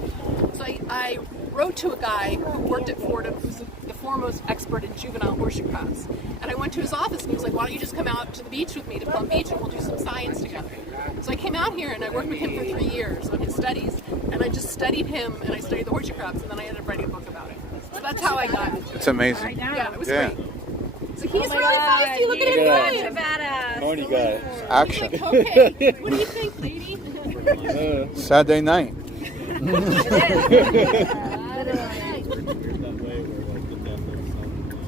So I wrote to a guy who worked at Fordham, who's the foremost expert in juvenile horseshoe crabs. And I went to his office, and he was like, why don't you just come out to the beach with me, to Plum Beach, and we'll do some science together. So I came out here, and I worked with him for 3 years on his studies. And I just studied him, and I studied the horseshoe crabs, and then I ended up writing a book about it. So that's how I got into it. It's amazing. Yeah, it was Yeah. great. So he's really feisty. Look at him Such a badass. Horny guy. Action. go. Okay, what do you think, lady? Saturday night.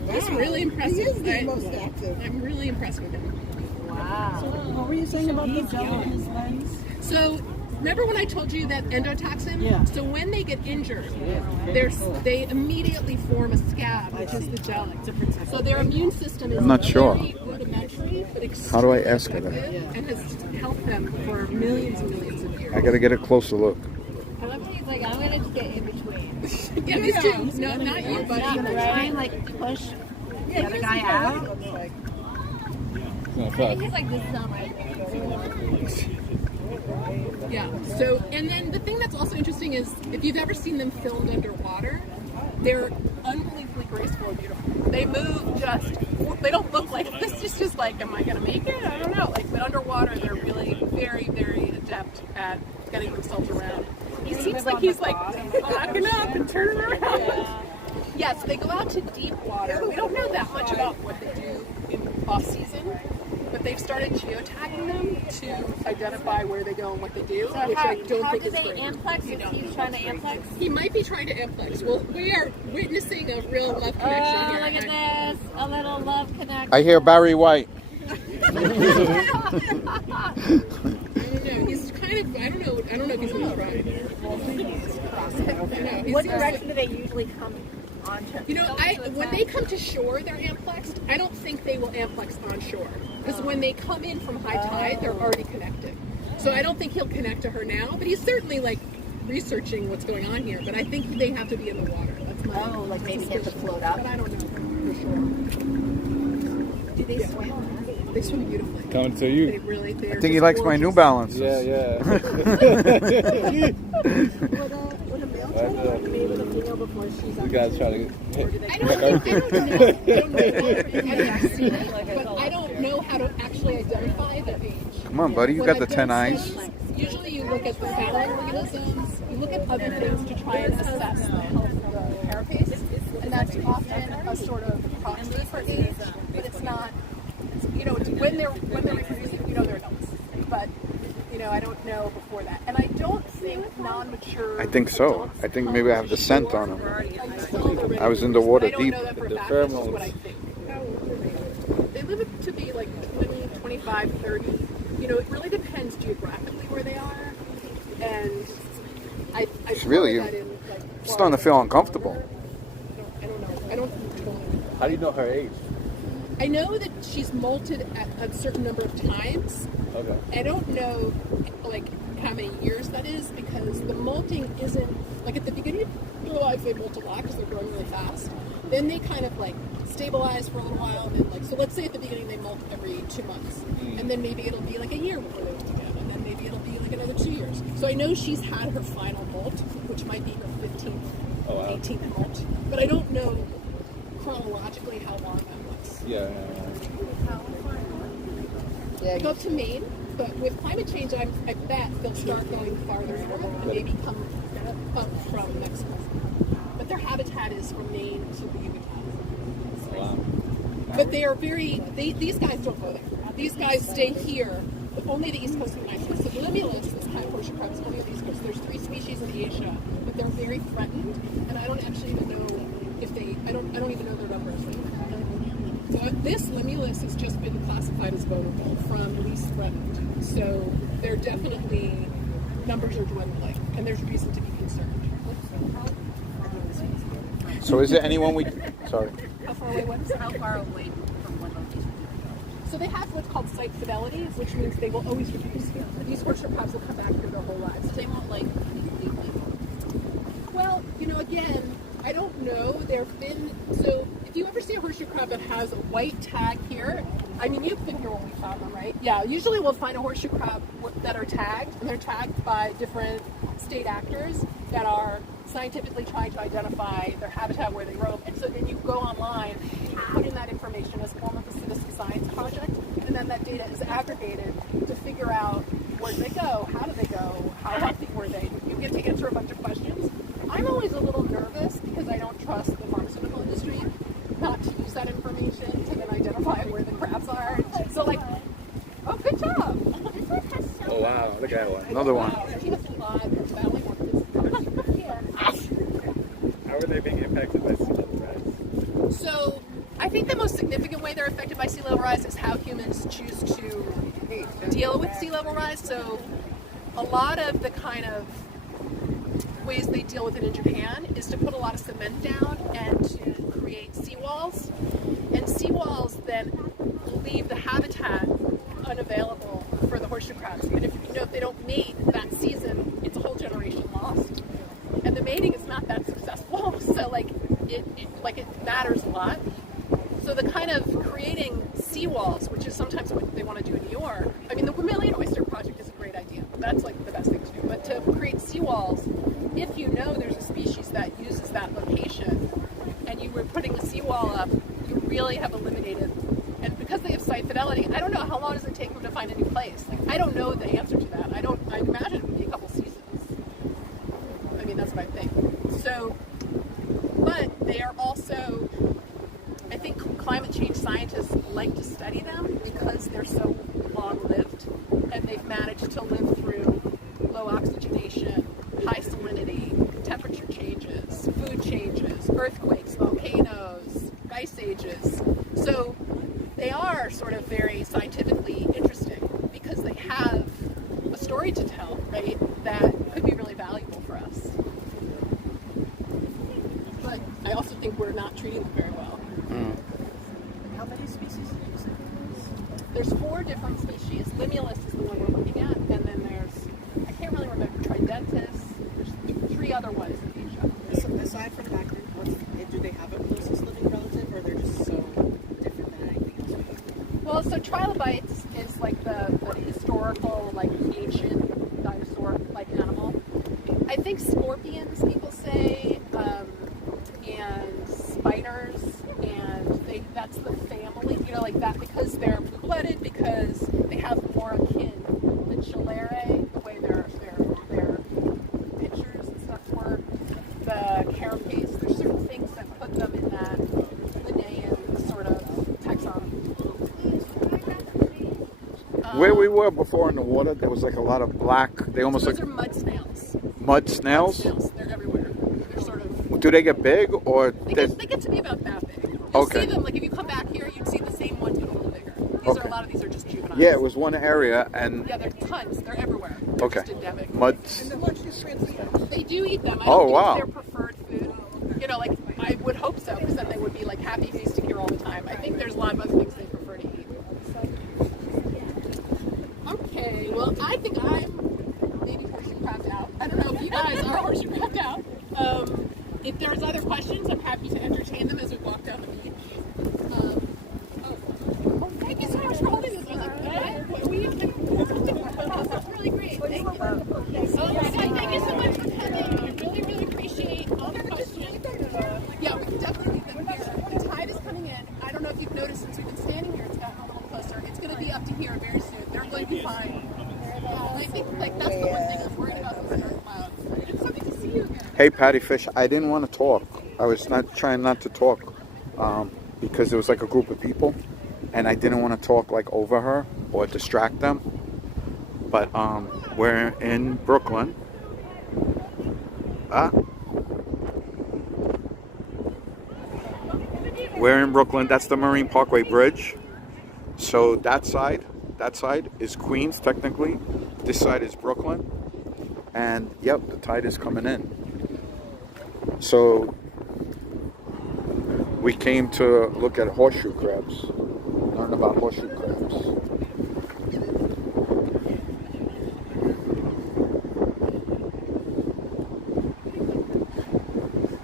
That's really impressive. He is the most active. I'm really impressed with him. Wow. were you saying about the gel in his lens? So, remember when I told you that endotoxin? Yeah. So when they get injured, they immediately form a scab, which is the gel. So their immune system is I'm not sure. very rudimentary, but How do I extremely ask her that? effective and has helped them for millions and millions of years. I gotta get a closer look. I love how he's like, I'm gonna just get in between. Yeah, these two. No, not you, buddy. I'm gonna try and like push the other guy out. He's like, this is not my thing. Yeah. So, and then the thing that's also interesting is if you've ever seen them filmed underwater, they're unbelievably graceful and beautiful. They move they don't look like this. Is just like, am I gonna make it? I don't know. Like, but underwater, they're really very, very adept at getting themselves around. He seems like he's like backing up and turning around. Yeah, so they go out to deep water. We don't know that much about what they do in off season, but they've started geotagging them to identify where they go and what they do, which I don't think is great. amplex? Is he trying to amplex? He might be trying to amplex. Well, we are witnessing a real love connection here. Look at this. A little love connection. I hear Barry White. I don't know. He's kind of. I don't know if he's really trying. What direction do they usually come onto? You know, when they come to shore, they're amplexed. I don't think they will amplex on shore because when they come in from high tide, they're already connected. So I don't think he'll connect to her now. But he's certainly like researching what's going on here. But I think they have to be in the water. That's my Like maybe get to float up. But I don't know for sure. Do they swim? They swim beautifully. Coming to They you. really. I think he likes my New Balance. Yeah, yeah. Would a male try to mate with a female before she's You guys try to hit. I don't know. I don't know how to actually identify their age. Come on, buddy, you When got the I've 10 done eyes. studies, usually you look at the phallic organisms, you look at other things to try and assess the health of the carapace, and that's often a sort of proxy for age, but it's not. You know, it's when they're reproducing, you know they're adults, but you know I don't know before that, and I don't think non-mature. I think so. adults I think come maybe I have to the scent shore on them. until they're ready I was to in the water I don't deep. know that for a The fact, that's just pheromones. what I think. They live up to be like 20, 25, 30. You know, it really depends geographically where they are, and I It's really- that in, like, I'm starting to feel uncomfortable. I don't know. I don't. How do you know her age? I know that she's molted at a certain number of times. Okay. I don't know, like, how many years that is because the molting isn't like at the beginning of their life they molt a lot because they're growing really fast. Then they kind of like stabilize for a little while, and then like so. Let's say at the beginning they molt every 2 months, and then maybe it'll be like a year before they molt again, and then maybe it'll be like another 2 years. So I know she's had her final molt, which might be her 15th, 18th molt, but I don't know chronologically how long that was. Yeah. They go up to Maine, but with climate change, I bet they'll start going farther north and maybe come up from Mexico. But their habitat is from Maine to the Yucatan. Wow. But they are these guys don't go there. These guys stay here, but only the East Coast of the United States. So the limulus, this kind of horseshoe crab, is only on the East Coast. There's 3 species in Asia, but they're very threatened, and I don't actually even know if I don't even know their numbers. So this limulus has just been classified as vulnerable from least threatened. So they're definitely, numbers are dwindling, and there's reason to be concerned. So is it anyone we... Sorry. How far away? How far away from one location? So they have what's called site fidelity, which means they will always reproduce here. These horseshoe crabs will come back here their whole lives. They won't like leave. Well, you know, again, I don't know. There've been, so if you ever see a horseshoe crab that has a white tag here, I mean, you've been here when we found them, right? Yeah, usually we'll find a horseshoe crab that are tagged, and they're tagged by different state actors that are scientifically trying to identify their habitat where they roam. And so then you go online, you put in that information as a form of a citizen science project, and then that data is aggregated to figure out where did they go, how did they go, how healthy were they. You get to answer a bunch of questions. I'm always a little nervous because I don't trust the pharmaceutical industry not to use that information to then identify where the crabs are. So like, oh, good job. Oh wow, look at that one. Another one. She has a lot of family work. How are they being impacted by sea level rise? So I think the most significant way they're affected by sea level rise is how humans choose to deal with sea level rise. So a lot of the kind of ways they deal with it in Japan is to put a lot of cement down and to create seawalls. And seawalls then leave the habitat unavailable for the horseshoe crabs. And if you know, if they don't mate that season, it's a whole generation lost. And the mating is not that successful, so like it matters a lot. So the kind of creating seawalls, which is sometimes what they want to do in New York. I mean, the Vermilion Oyster Project is a great idea. That's like the best thing to do. But to create seawalls, if you know there's a species that uses that location, and you were putting a seawall up, you really have eliminated. And because they have site fidelity, I don't know how long does it take them to find a new place. Like, I don't know the answer to that. I imagine it would be a couple seasons. I mean, that's what I think. So, but they are also, I think climate change scientists like to study them because they're so long-lived, and they've managed to live through low oxygenation, high salinity, temperature changes, food changes, earthquakes, volcanoes, ice ages. So they are sort of very scientifically interesting because they have a story to tell, right, that could be really valuable for us. But I also think we're not treating them very well. How many species did you say? There's 4 different species. Limulus is the one we're looking at, and then there's, I can't really remember, Tridentis. There's 3 other ones in Asia. So aside from that group, do they have a closest living relative, or they're just so different than anything else? Well, so trilobites is like the historical, like ancient dinosaur-like animal. I think scorpions, people say, and spiders, and that's the family, you know, like that, because they're blue-blooded, because they have more akin than Chalere, the way their pictures and stuff work, the carapace. There's certain things that put them in that Linnaean sort of taxonomy. Where we were before in the water, there was like a lot of black. They almost Those like are mud snails. mud snails. Snails, they're everywhere. They're sort of. Do they get big or? They get to be about that big. You'll see them, like if you come back here, you'd see the same ones, but a little bigger. These are, a lot of these are just juveniles. Yeah, it was one area, and yeah, they're tons. They're everywhere. They're just endemic. Mud. They do eat them. I Oh, don't think wow. it's their preferred food. You know, like I would hope so, because then they would be like happy feasting here all the time. I think there's a lot of other things they prefer to eat. Okay, well, I think I'm maybe horseshoe crabbed out. I don't know if you guys are horseshoe crabbed out. If there's other questions, I'm happy to entertain them as we walk down the beach. Thank you so much for holding this. I was like, what? That's really great. Thank you. Thank you so much for coming. I really, really appreciate all the questions. Yeah, we can definitely leave them here. The tide is coming in. I don't know if you've noticed since we've been standing here, it's gotten a little closer. It's going to be up to here very soon. They're going to be fine. And I think like that's the one thing I was worried about with the dark clouds. It's something to see you again. Hey, Patty Fish, I didn't want to talk. I was not trying not to talk because there was like a group of people, and I didn't want to talk like over her or distract them. But we're in Brooklyn. We're in Brooklyn. That's the Marine Parkway Bridge. So that side is Queens technically. This side is Brooklyn. And yep, the tide is coming in. So we came to look at horseshoe crabs, learn about horseshoe crabs.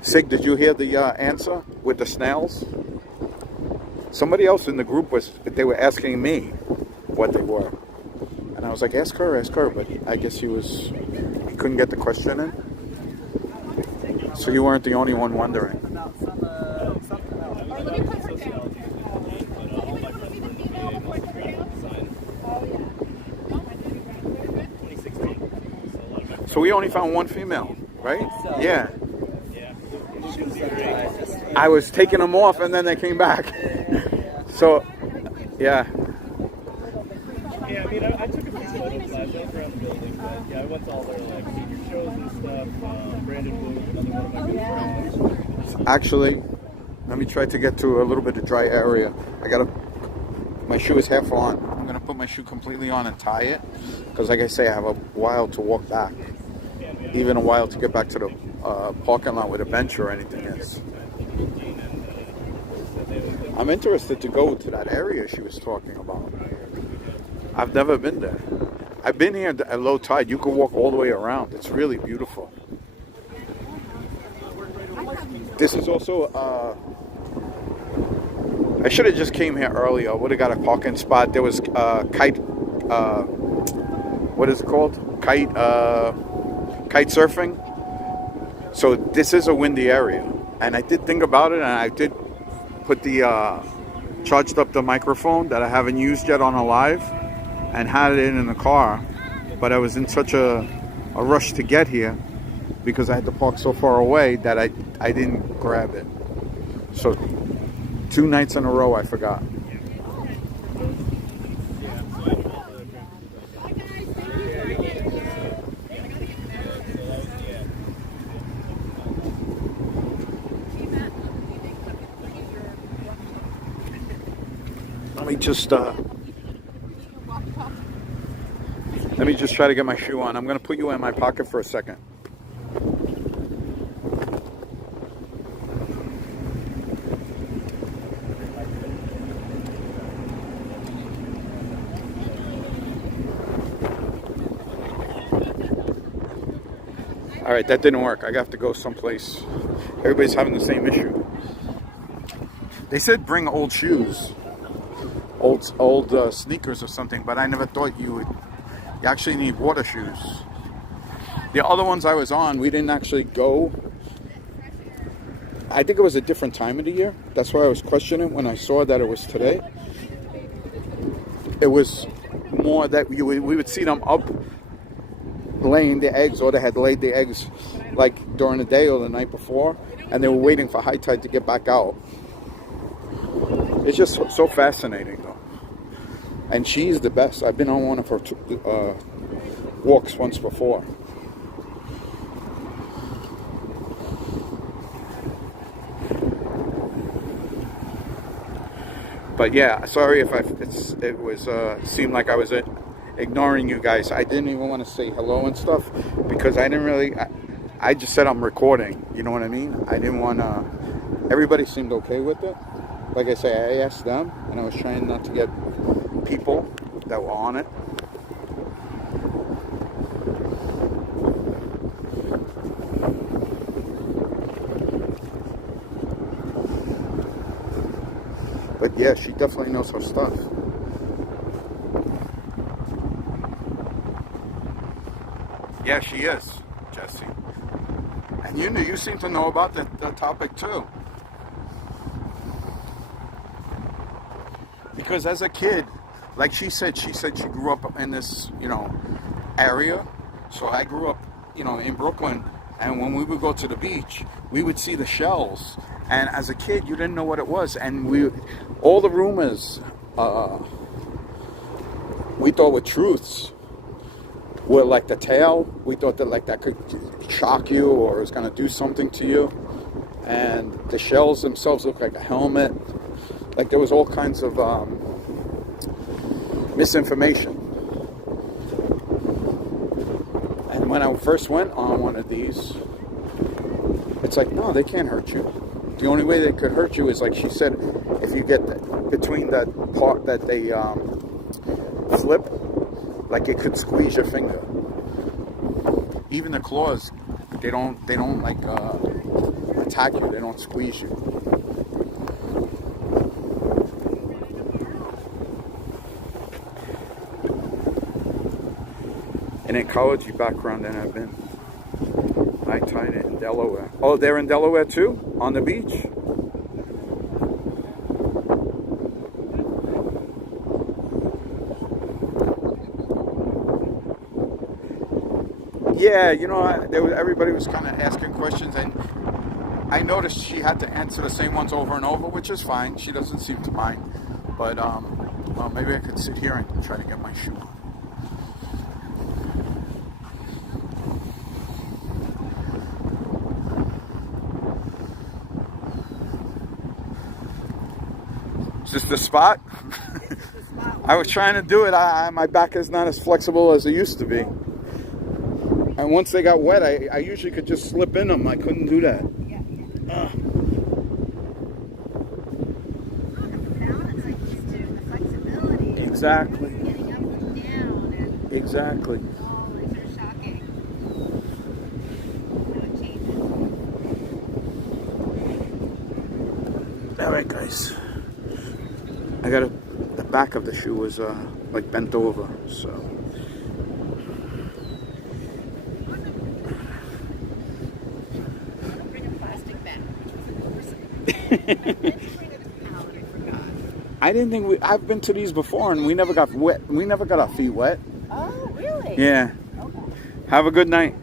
Sig, did you hear the answer with the snails? Somebody else in the group they were asking me what they were. And I was like, ask her, but I guess he couldn't get the question in. So you weren't the only one wondering. About something else. Let me put her down. Anybody want to see the female before I put her down? Oh, yeah. No, I did. So we only found one female, right? So, Yeah. I was taking them off and then they came back. So, yeah. Yeah, I mean, I took a few photos last night around the building, but yeah, I went to all their like senior shows and stuff. Brandon Blue, another one of my good friends. Actually, let me try to get to a little bit of dry area. My shoe is half on. I'm gonna put my shoe completely on and tie it. Because like I say, I have a while to walk back. Even a while to get back to the parking lot where the bench or anything is. I'm interested to go to that area she was talking about. I've never been there. I've been here at low tide. You can walk all the way around. It's really beautiful. This is also, I should have just came here earlier. I would have got a parking spot. There was kite, what is it called? Kite surfing. So this is a windy area. And I did think about it, and I did put the, charged up the microphone that I haven't used yet on a live, and had it in the car. But I was in such a rush to get here because I had to park so far away that I didn't grab it. So 2 nights in a row I forgot. Let me just try to get my shoe on. I'm going to put you in my pocket for a second. All right, that didn't work. I have to go someplace. Everybody's having the same issue. They said bring old shoes, old sneakers or something, but I never thought you actually need water shoes. The other ones I was on, we didn't actually go. I think it was a different time of the year. That's why I was questioning when I saw that it was today. It was more that we would see them up laying the eggs, or they had laid the eggs like during the day or the night before, and they were waiting for high tide to get back out. It's just so fascinating though. And she's the best. I've been on one of her walks once before. But yeah, sorry if it was seemed like I was ignoring you guys. I didn't even want to say hello and stuff because I didn't really. I just said I'm recording. You know what I mean? I didn't want to. Everybody seemed okay with it. Like I say, I asked them, and I was trying not to get people that were on it. But yeah, she definitely knows her stuff. Yeah, she is, Jesse. And you seem to know about the topic too. Because as a kid, like she said she grew up in this, area. So I grew up, in Brooklyn, and when we would go to the beach, we would see the shells. And as a kid, you didn't know what it was. And all the rumors we thought were truths were like the tail. We thought that could shock you or it was going to do something to you. And the shells themselves looked like a helmet. Like there was all kinds of misinformation. And when I first went on one of these, it's like, no, they can't hurt you. The only way they could hurt you is, like she said, if you get between that part that they flip, like it could squeeze your finger. Even the claws, they don't like attack you. They don't squeeze you. An ecology background that I've been. I tied it in Delaware. Oh, they're in Delaware too? On the beach? Yeah, everybody was kind of asking questions, and I noticed she had to answer the same ones over and over, which is fine. She doesn't seem to mind. But, well, maybe I could sit here and try to get my shoe on. Is this the spot? I was trying to do it. My back is not as flexible as it used to be. And once they got wet, I usually could just slip in them. I couldn't do that. Exactly. Exactly. All right, guys. I got the back of the shoe was like bent over, so. I didn't think I've been to these before and we never got wet. We never got our feet wet. Oh, really? Yeah. Okay. Have a good night.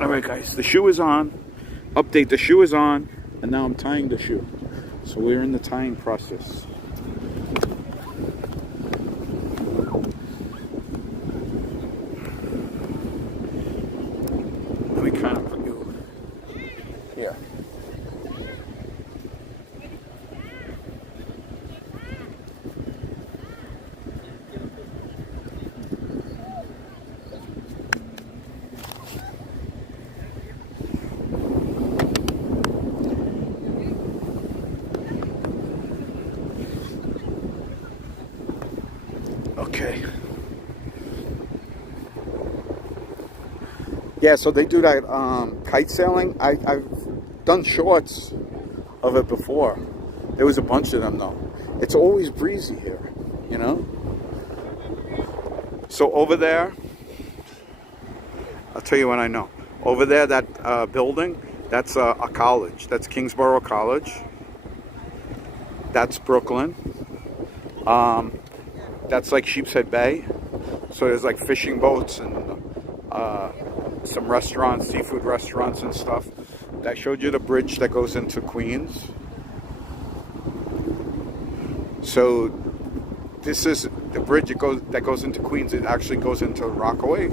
All right, guys. The shoe is on. Update. The shoe is on, and now I'm tying the shoe. So we're in the tying process. Let me kind of put you here. Okay. Yeah, so they do that kite sailing. I've done shorts of it before. There was a bunch of them though. It's always breezy here, you know? So over there, I'll tell you what I know. Over there, that building, that's a college. That's Kingsborough College. That's Brooklyn. That's like Sheepshead Bay. So there's like fishing boats and some restaurants, seafood restaurants and stuff. I showed you the bridge that goes into Queens. So this is the bridge that goes into Queens. It actually goes into Rockaway.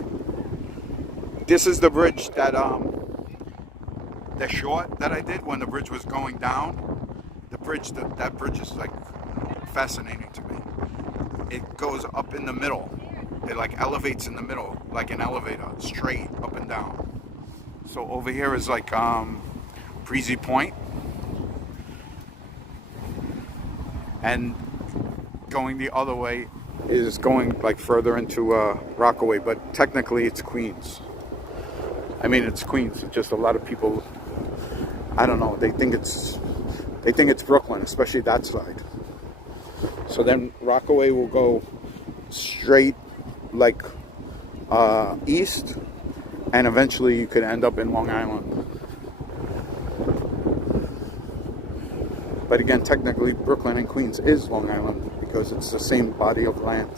This is the bridge that the short that I did when the bridge was going down. The bridge, that bridge is like fascinating to me. It goes up in the middle. It like elevates in the middle, like an elevator, straight up and down. So over here is like Breezy Point. And going the other way is going like further into Rockaway, but technically it's Queens. I mean, it's Queens. It's just a lot of people, I don't know, they think it's Brooklyn, especially that side. So then Rockaway will go straight like east, and eventually you could end up in Long Island. But again, technically Brooklyn and Queens is Long Island because it's the same body of land.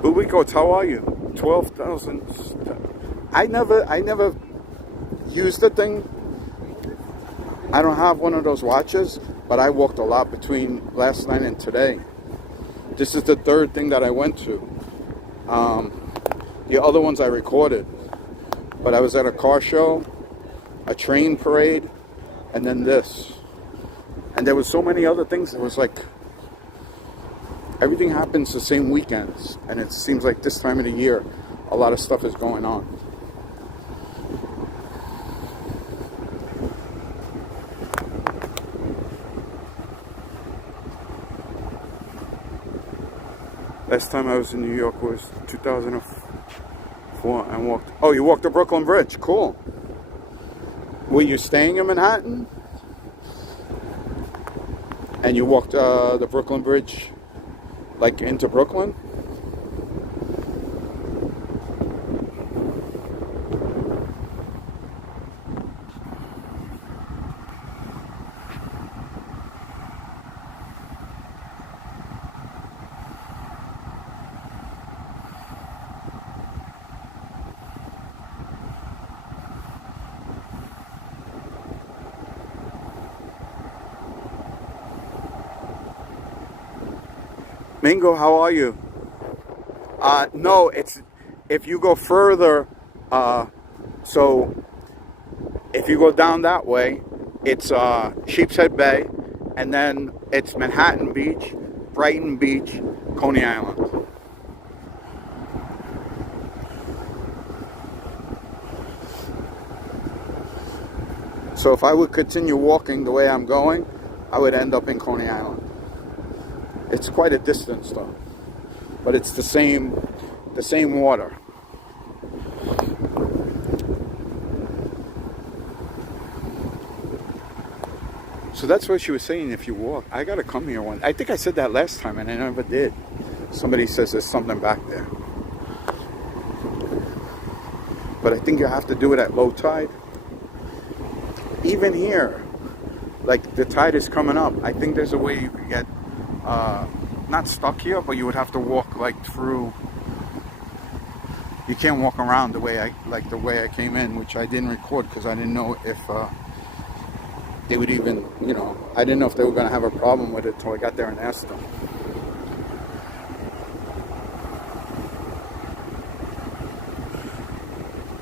Bubico, how are you? 12,000. I never used the thing. I don't have one of those watches, but I walked a lot between last night and today. This is the third thing that I went to. The other ones I recorded, but I was at a car show, a train parade, and then this. And there was so many other things. It was like everything happens the same weekends, and it seems like this time of the year a lot of stuff is going on. Last time I was in New York was 2004 and walked. Oh, you walked the Brooklyn Bridge. Cool. Were you staying in Manhattan? And you walked the Brooklyn Bridge like into Brooklyn? Mingo, how are you? No, it's if you go further. So if you go down that way, it's Sheepshead Bay, and then it's Manhattan Beach, Brighton Beach, Coney Island. So if I would continue walking the way I'm going, I would end up in Coney Island. It's quite a distance though, but it's the same water. So that's what she was saying. If you walk, I gotta come here one. I think I said that last time, and I never did. Somebody says there's something back there, but I think you have to do it at low tide. Even here, like the tide is coming up. I think there's a way you could get not stuck here, but you would have to walk like through. You can't walk around the way I came in, which I didn't record because I didn't know if they would even, I didn't know if they were going to have a problem with it until I got there and asked them.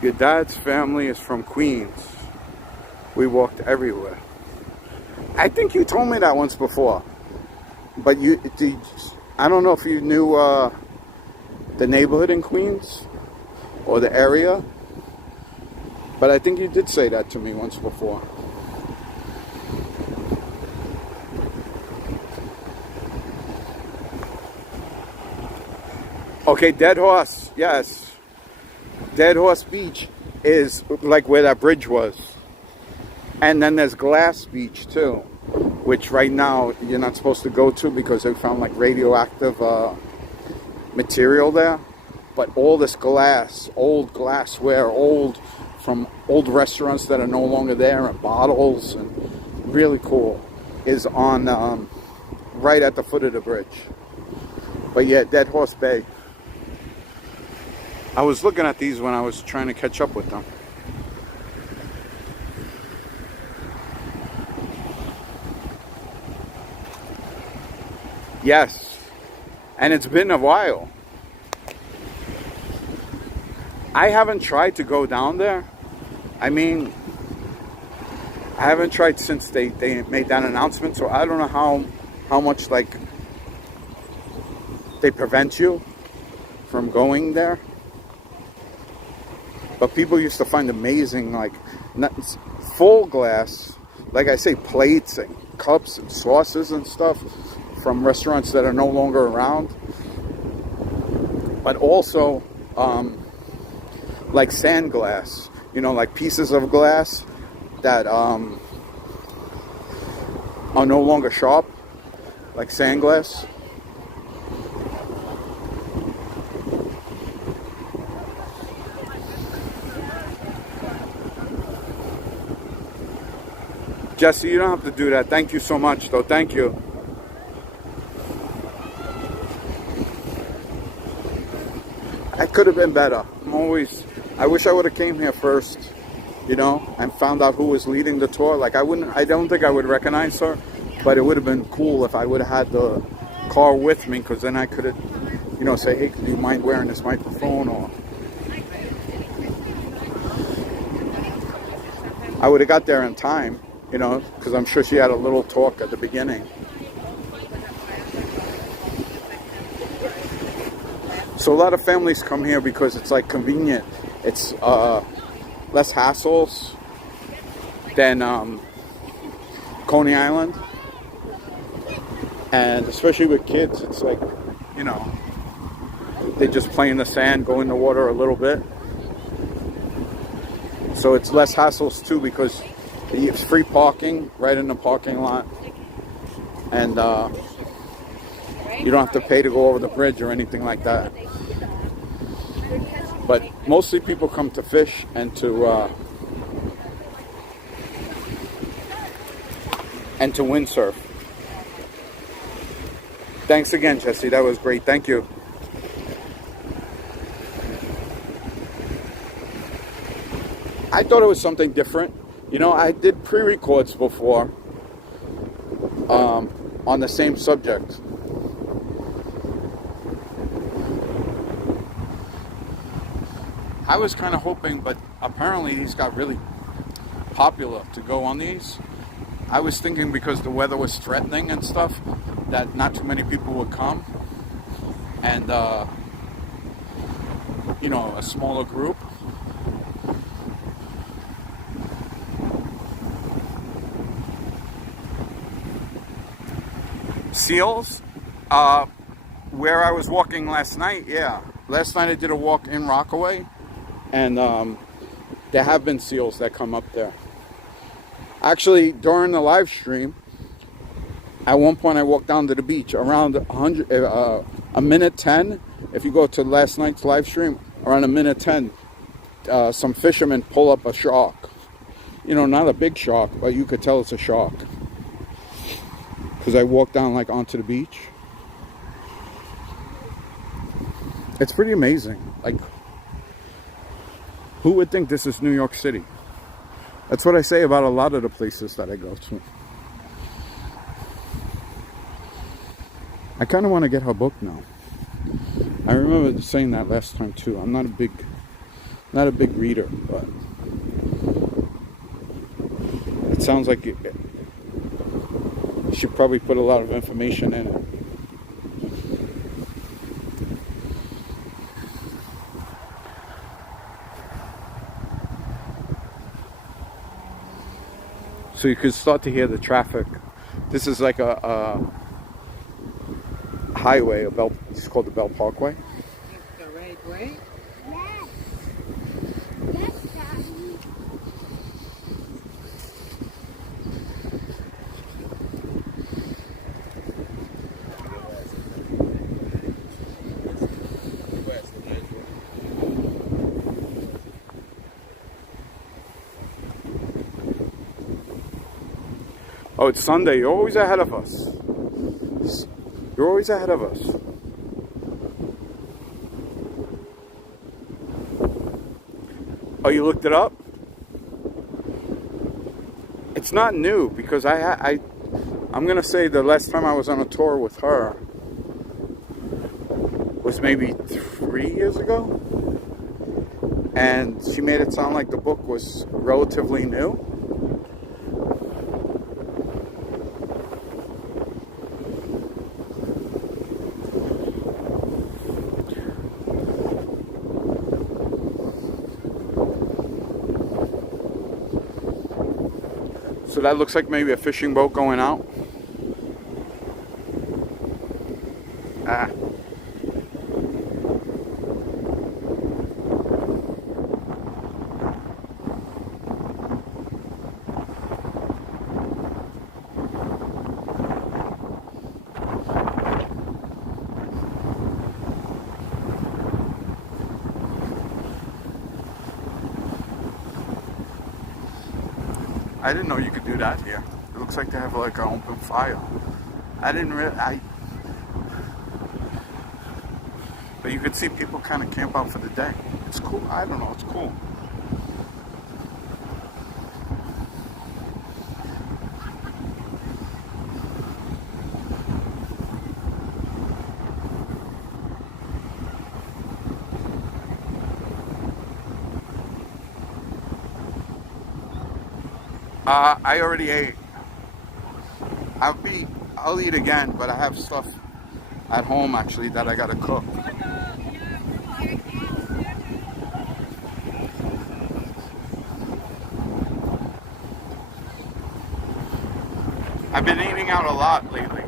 Your dad's family is from Queens. We walked everywhere. I think you told me that once before. But I don't know if you knew the neighborhood in Queens or the area. But I think you did say that to me once before. Okay, Dead Horse, yes. Dead Horse Beach is like where that bridge was. And then there's Glass Beach too, which right now you're not supposed to go to because they found like radioactive material there. But all this glass, old glassware, from old restaurants that are no longer there, and bottles, and really cool, is on right at the foot of the bridge. But yeah, Dead Horse Bay. I was looking at these when I was trying to catch up with them. Yes, and it's been a while. I haven't tried to go down there. I mean, I haven't tried since they made that announcement, so I don't know how much like they prevent you from going there. But people used to find amazing, like, full glass, like I say, plates and cups and sauces and stuff from restaurants that are no longer around. But also, like sand glass, like pieces of glass that are no longer sharp, like sand glass. Jesse, you don't have to do that. Thank you so much, though. Thank you. I could have been better. I wish I would have came here first, and found out who was leading the tour. Like, I don't think I would recognize her, but it would have been cool if I would have had the car with me, because then I could have, say, hey, do you mind wearing this microphone? Or I would have got there in time. Because I'm sure she had a little talk at the beginning. So a lot of families come here because it's like convenient. It's less hassles than Coney Island. And especially with kids, it's like, they just play in the sand, go in the water a little bit. So it's less hassles too, because it's free parking right in the parking lot, and you don't have to pay to go over the bridge or anything like that. But mostly people come to fish and to windsurf. Thanks again, Jesse. That was great. Thank you. I thought it was something different. I did pre-records before on the same subject. I was kind of hoping, but apparently these got really popular to go on these. I was thinking because the weather was threatening and stuff, that not too many people would come. And, you know, a smaller group. Seals? Where I was walking last night, yeah. Last night I did a walk in Rockaway, and there have been seals that come up there. Actually, during the live stream, at one point I walked down to the beach around a minute 10. If you go to last night's live stream, around a minute 10, some fishermen pull up a shark. You know, not a big shark, but you could tell it's a shark. Because I walked down like onto the beach. It's pretty amazing. Like, who would think this is New York City? That's what I say about a lot of the places that I go to. I kind of want to get her book now. I remember saying that last time too. I'm not a big reader, but it sounds like you should probably put a lot of information in it. So you could start to hear the traffic. This is like a highway, it's called the Bell Parkway. The right way? Yes. Yes, Daddy. Oh, it's Sunday. You're always ahead of us. You're always ahead of us. Oh, you looked it up? It's not new because I'm gonna say the last time I was on a tour with her was maybe 3 years ago, and she made it sound like the book was relatively new. So that looks like maybe a fishing boat going out. Ah. I didn't know you could do that here. It looks like they have like an open fire. I didn't really, but you could see people kind of camp out for the day. It's cool. I don't know, it's cool. I already ate. I'll eat again, but I have stuff at home actually that I gotta cook. I've been eating out a lot lately,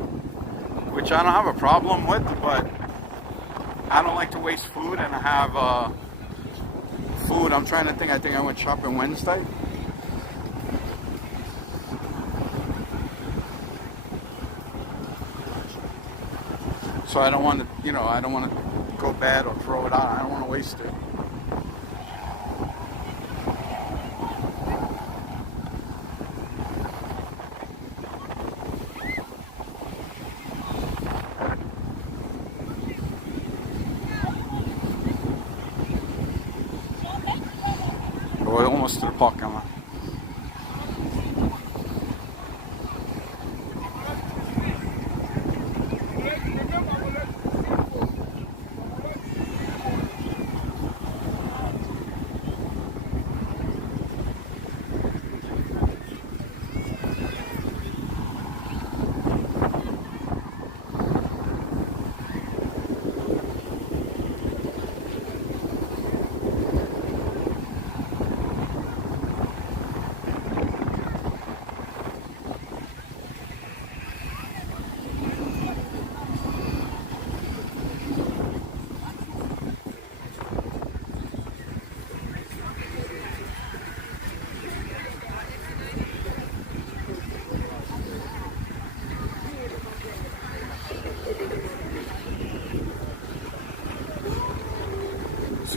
which I don't have a problem with, but I don't like to waste food, and I have food. I'm trying to think. I think I went shopping Wednesday. So I don't want to, I don't want to go bad or throw it out. I don't want to waste it. We're almost to the parking lot.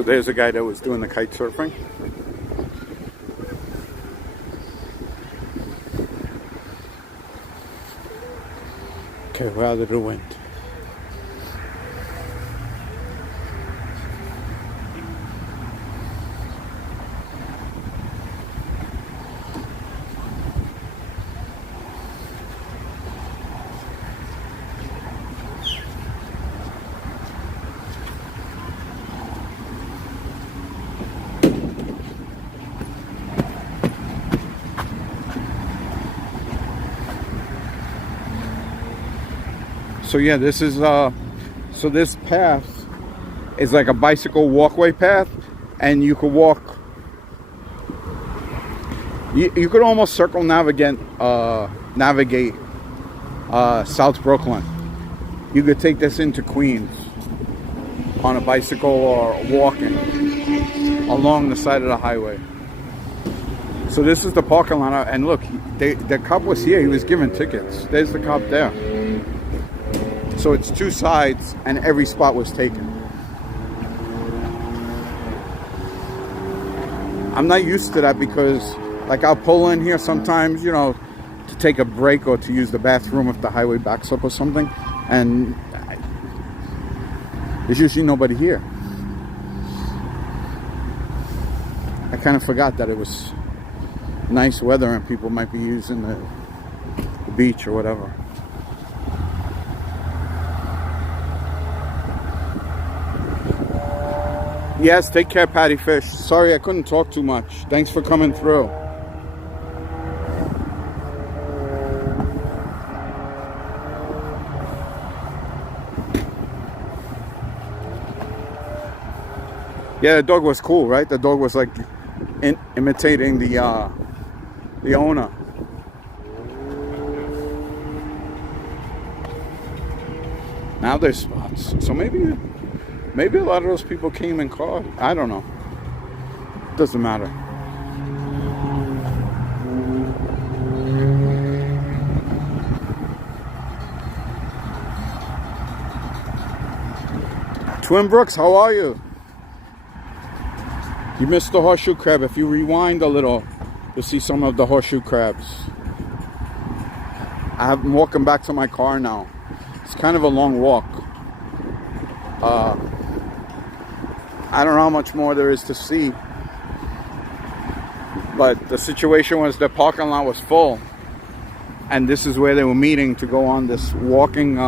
there's a guy that was doing the kite surfing. Okay, we're out of the wind. So yeah, this is so this path is like a bicycle walkway path, and you could walk. You could almost circle navigate South Brooklyn. You could take this into Queens on a bicycle or walking along the side of the highway. So this is the parking lot, and look, the cop was here. He was giving tickets. There's the cop there. So it's two sides, and every spot was taken. I'm not used to that because, like, I'll pull in here sometimes, you know, to take a break or to use the bathroom if the highway backs up or something, and there's usually nobody here. I kind of forgot that it was nice weather and people might be using the beach or whatever. Yes, take care, Patty Fish. Sorry I couldn't talk too much. Thanks for coming through. Yeah, the dog was cool, right? The dog was like imitating the owner. Now there's spots. So maybe a lot of those people came in car. I don't know. Doesn't matter. Twin Brooks, how are you? You missed the horseshoe crab. If you rewind a little, you'll see some of the horseshoe crabs. I'm walking back to my car now. It's kind of a long walk. I don't know how much more there is to see, but the situation was the parking lot was full, and this is where they were meeting to go on this walking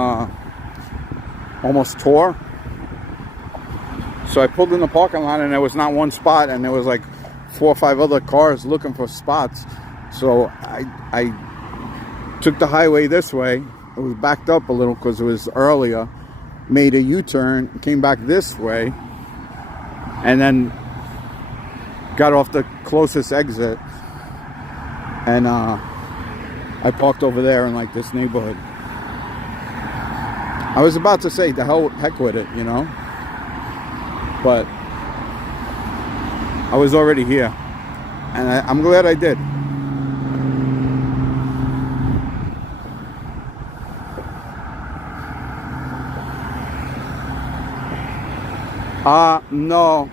almost tour. So I pulled in the parking lot and there was not one spot, and there was like 4 or 5 other cars looking for spots. So I took the highway this way. It was backed up a little because it was earlier, made a U-turn, came back this way, and then got off the closest exit, and I parked over there in like this neighborhood. I was about to say, the heck with it, you know, but I was already here, and I'm glad I did. No.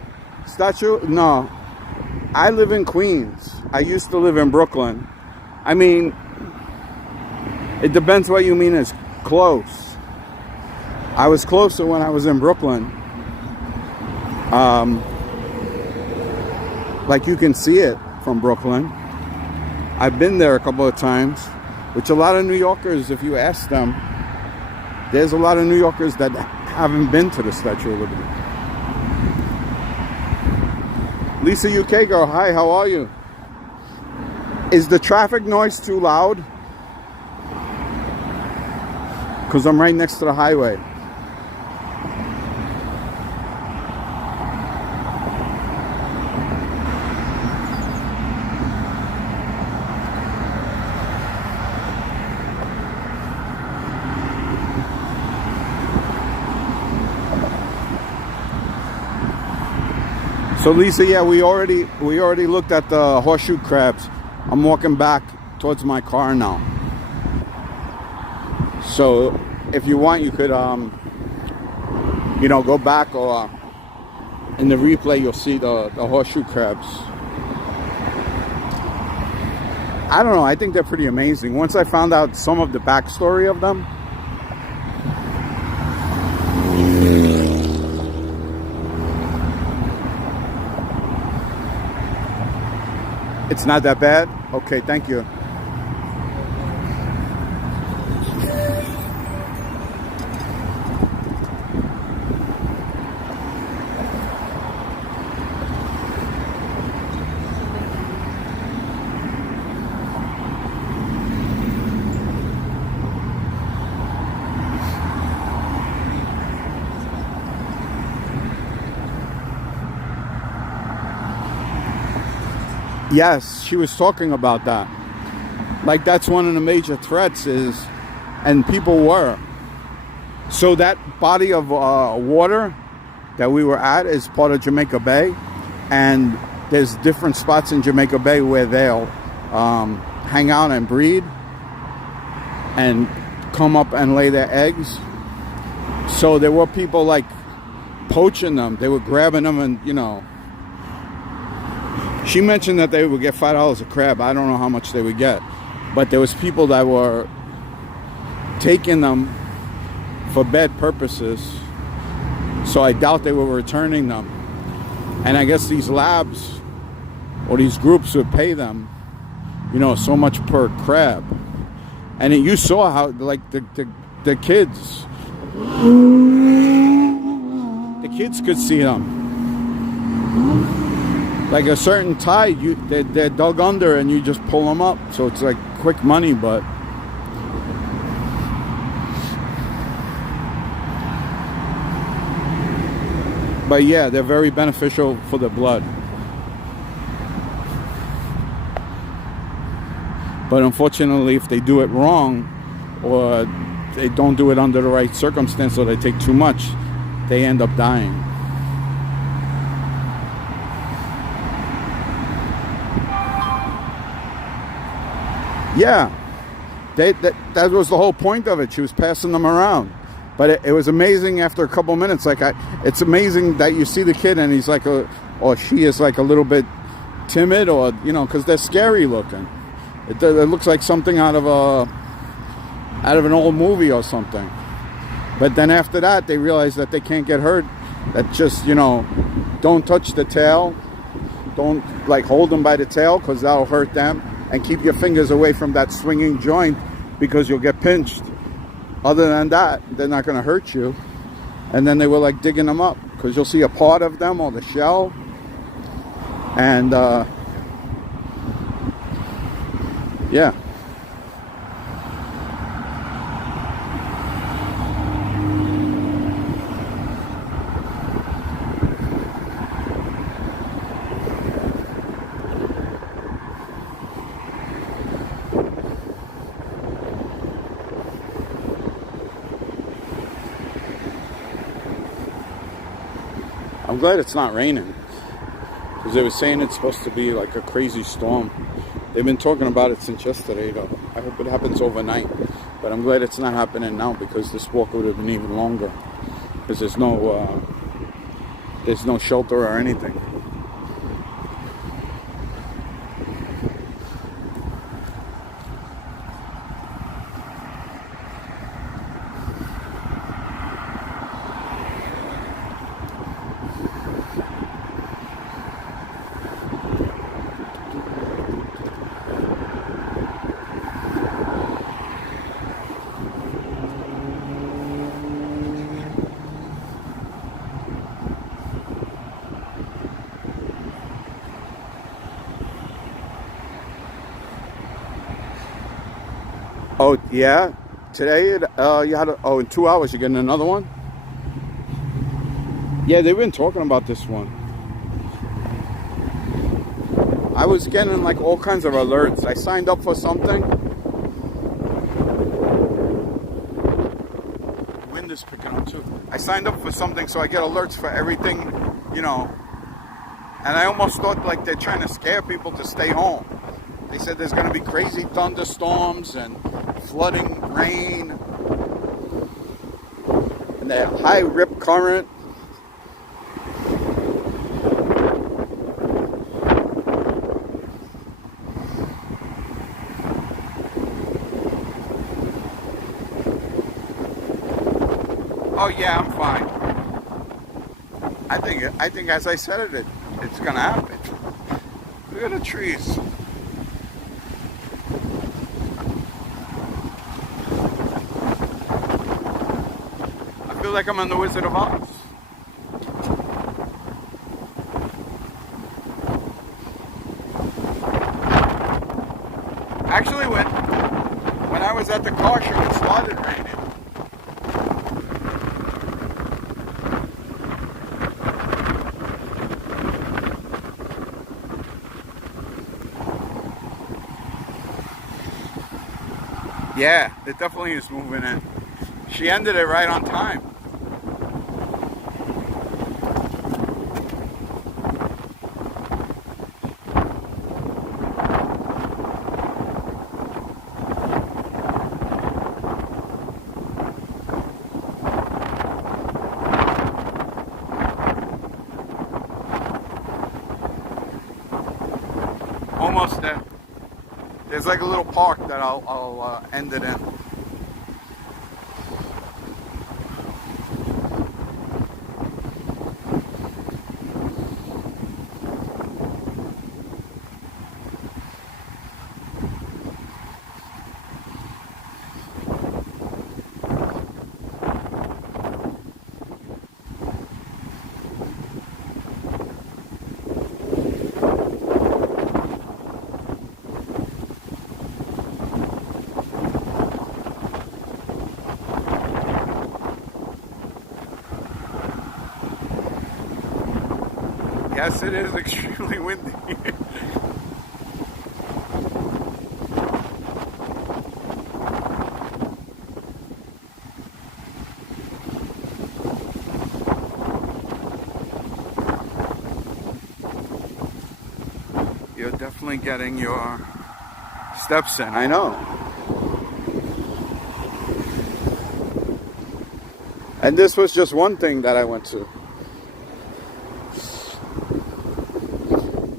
Statue? No. I live in Queens. I used to live in Brooklyn. I mean, it depends what you mean as close. I was closer when I was in Brooklyn. Like, you can see it from Brooklyn. I've been there a couple of times, which a lot of New Yorkers, if you ask them, there's a lot of New Yorkers that haven't been to the Statue of Liberty. Lisa UK girl, hi, how are you? Is the traffic noise too loud? Because I'm right next to the highway. So Lisa, yeah, we already looked at the horseshoe crabs. I'm walking back towards my car now. So if you want, you could, you know, go back or in the replay, you'll see the horseshoe crabs. I don't know. I think they're pretty amazing. Once I found out some of the backstory of them, it's not that bad. Okay, thank you. Yes, she was talking about that. Like, that's one of the major threats is, and people were. So that body of water that we were at is part of Jamaica Bay. And there's different spots in Jamaica Bay where they'll hang out and breed and come up and lay their eggs. So there were people like poaching them. They were grabbing them and, you know. She mentioned that they would get $5 a crab. I don't know how much they would get. But there was people that were taking them for bad purposes. So I doubt they were returning them. And I guess these labs or these groups would pay them, you know, so much per crab. And you saw how, like, the kids could see them. Like a certain tide, they're dug under and you just pull them up. So it's like quick money, but yeah, they're very beneficial for the blood. But unfortunately, if they do it wrong or they don't do it under the right circumstance or they take too much, they end up dying. Yeah, that was the whole point of it. She was passing them around. But it was amazing after a couple minutes. Like, it's amazing that you see the kid and he's like or she is like a little bit timid, or, you know, because they're scary looking. It looks like something out of an old movie or something. But then after that, they realize that they can't get hurt. That just, you know, don't touch the tail. Don't, like, hold them by the tail because that'll hurt them. And keep your fingers away from that swinging joint because you'll get pinched. Other than that, they're not going to hurt you. And then they were like digging them up because you'll see a part of them or the shell. And yeah. I'm glad it's not raining, because they were saying it's supposed to be like a crazy storm. They've been talking about it since yesterday, though. I hope it happens overnight, but I'm glad it's not happening now, because this walk would have been even longer, because there's no shelter or anything. Oh, yeah? Today, you had in 2 hours you're getting another one? Yeah, they've been talking about this one. I was getting like all kinds of alerts. I signed up for something. Wind is picking up too. I signed up for something so I get alerts for everything, you know. And I almost thought like they're trying to scare people to stay home. They said there's going to be crazy thunderstorms and flooding, rain, and the high rip current. Oh yeah, I'm fine. I think as I said it's gonna happen. Look at the trees. I feel like I'm on the Wizard of Oz. Actually, when I was at the car show, it started raining. Yeah, it definitely is moving in. She ended it right on time. Almost there. There's like a little park that I'll end it in. Yes, it is extremely windy. You're definitely getting your steps in, I know. And this was just one thing that I went to.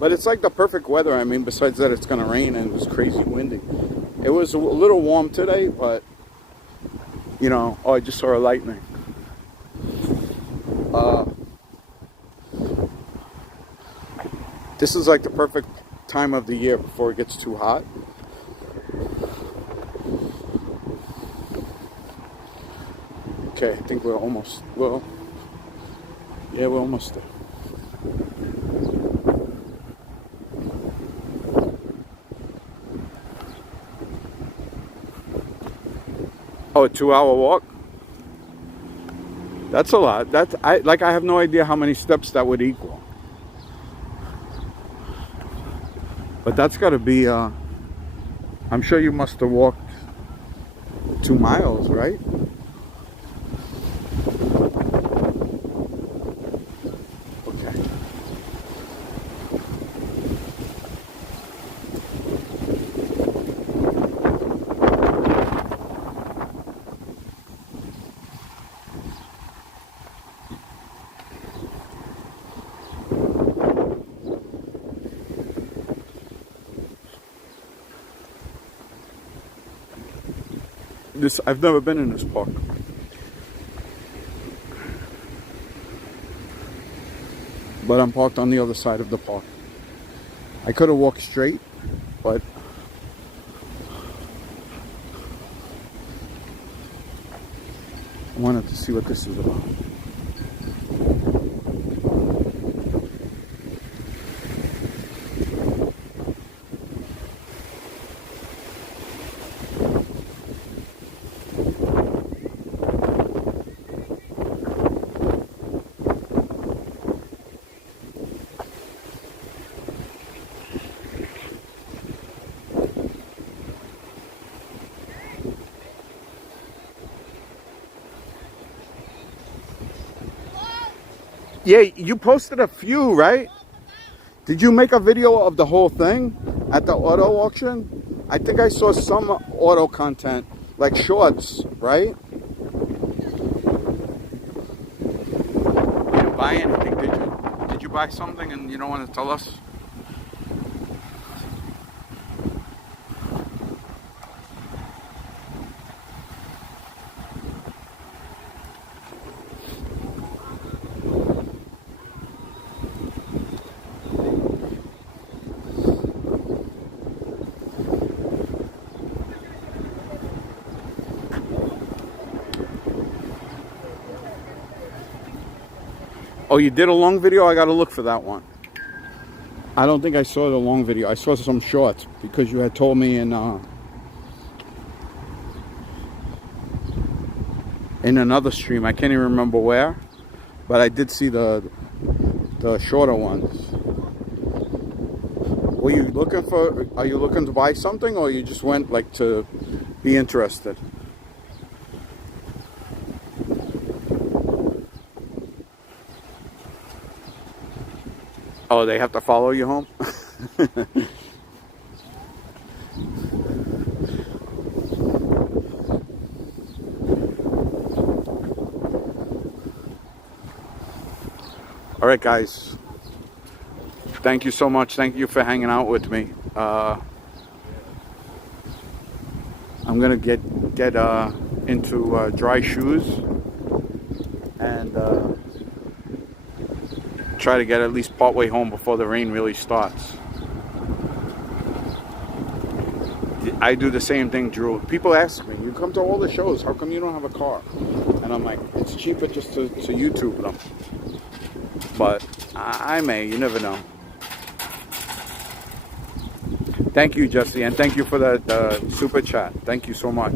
But it's like the perfect weather. I mean, besides that it's going to rain and it was crazy windy. It was a little warm today, but, you know, oh, I just saw a lightning. This is like the perfect time of the year before it gets too hot. Okay, I think we're almost, well, yeah, we're almost there. Oh, a 2-hour walk? That's a lot. I have no idea how many steps that would equal. But that's got to be, I'm sure you must have walked 2 miles, right? Okay. I've never been in this park. But I'm parked on the other side of the park. I could have walked straight, but I wanted to see what this is about. Yeah, you posted a few, right? Did you make a video of the whole thing at the auto auction? I think I saw some auto content, like shorts, right? You didn't buy anything, did you? Did you buy something and you don't want to tell us? Oh, you did a long video? I gotta look for that one. I don't think I saw the long video. I saw some shorts because you had told me in another stream. I can't even remember where, but I did see the shorter ones. Were you looking for? Are you looking to buy something, or you just went like to be interested? Oh, they have to follow you home? All right, guys. Thank you so much. Thank you for hanging out with me. I'm gonna get into dry shoes and try to get at least part way home before the rain really starts. I do the same thing, Drew. People ask me, you come to all the shows, how come you don't have a car? And I'm like, it's cheaper just to YouTube them. But I may, you never know. Thank you, Jesse, and thank you for the super chat. Thank you so much.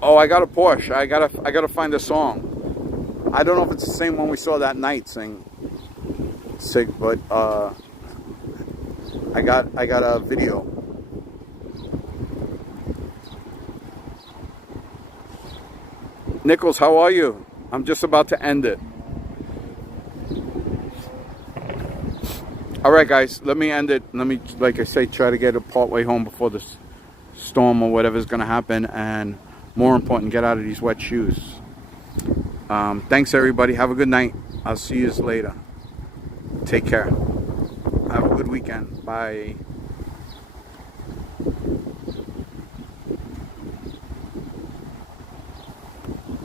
Oh, I got a Porsche. I gotta find a song. I don't know if it's the same one we saw that night sing, but I got a video. Nichols, how are you? I'm just about to end it. All right, guys, let me end it. Let me, like I say, try to get a part way home before the storm or whatever is going to happen, and more important, get out of these wet shoes. Thanks, everybody. Have a good night. I'll see you later. Take care. Have a good weekend. Bye.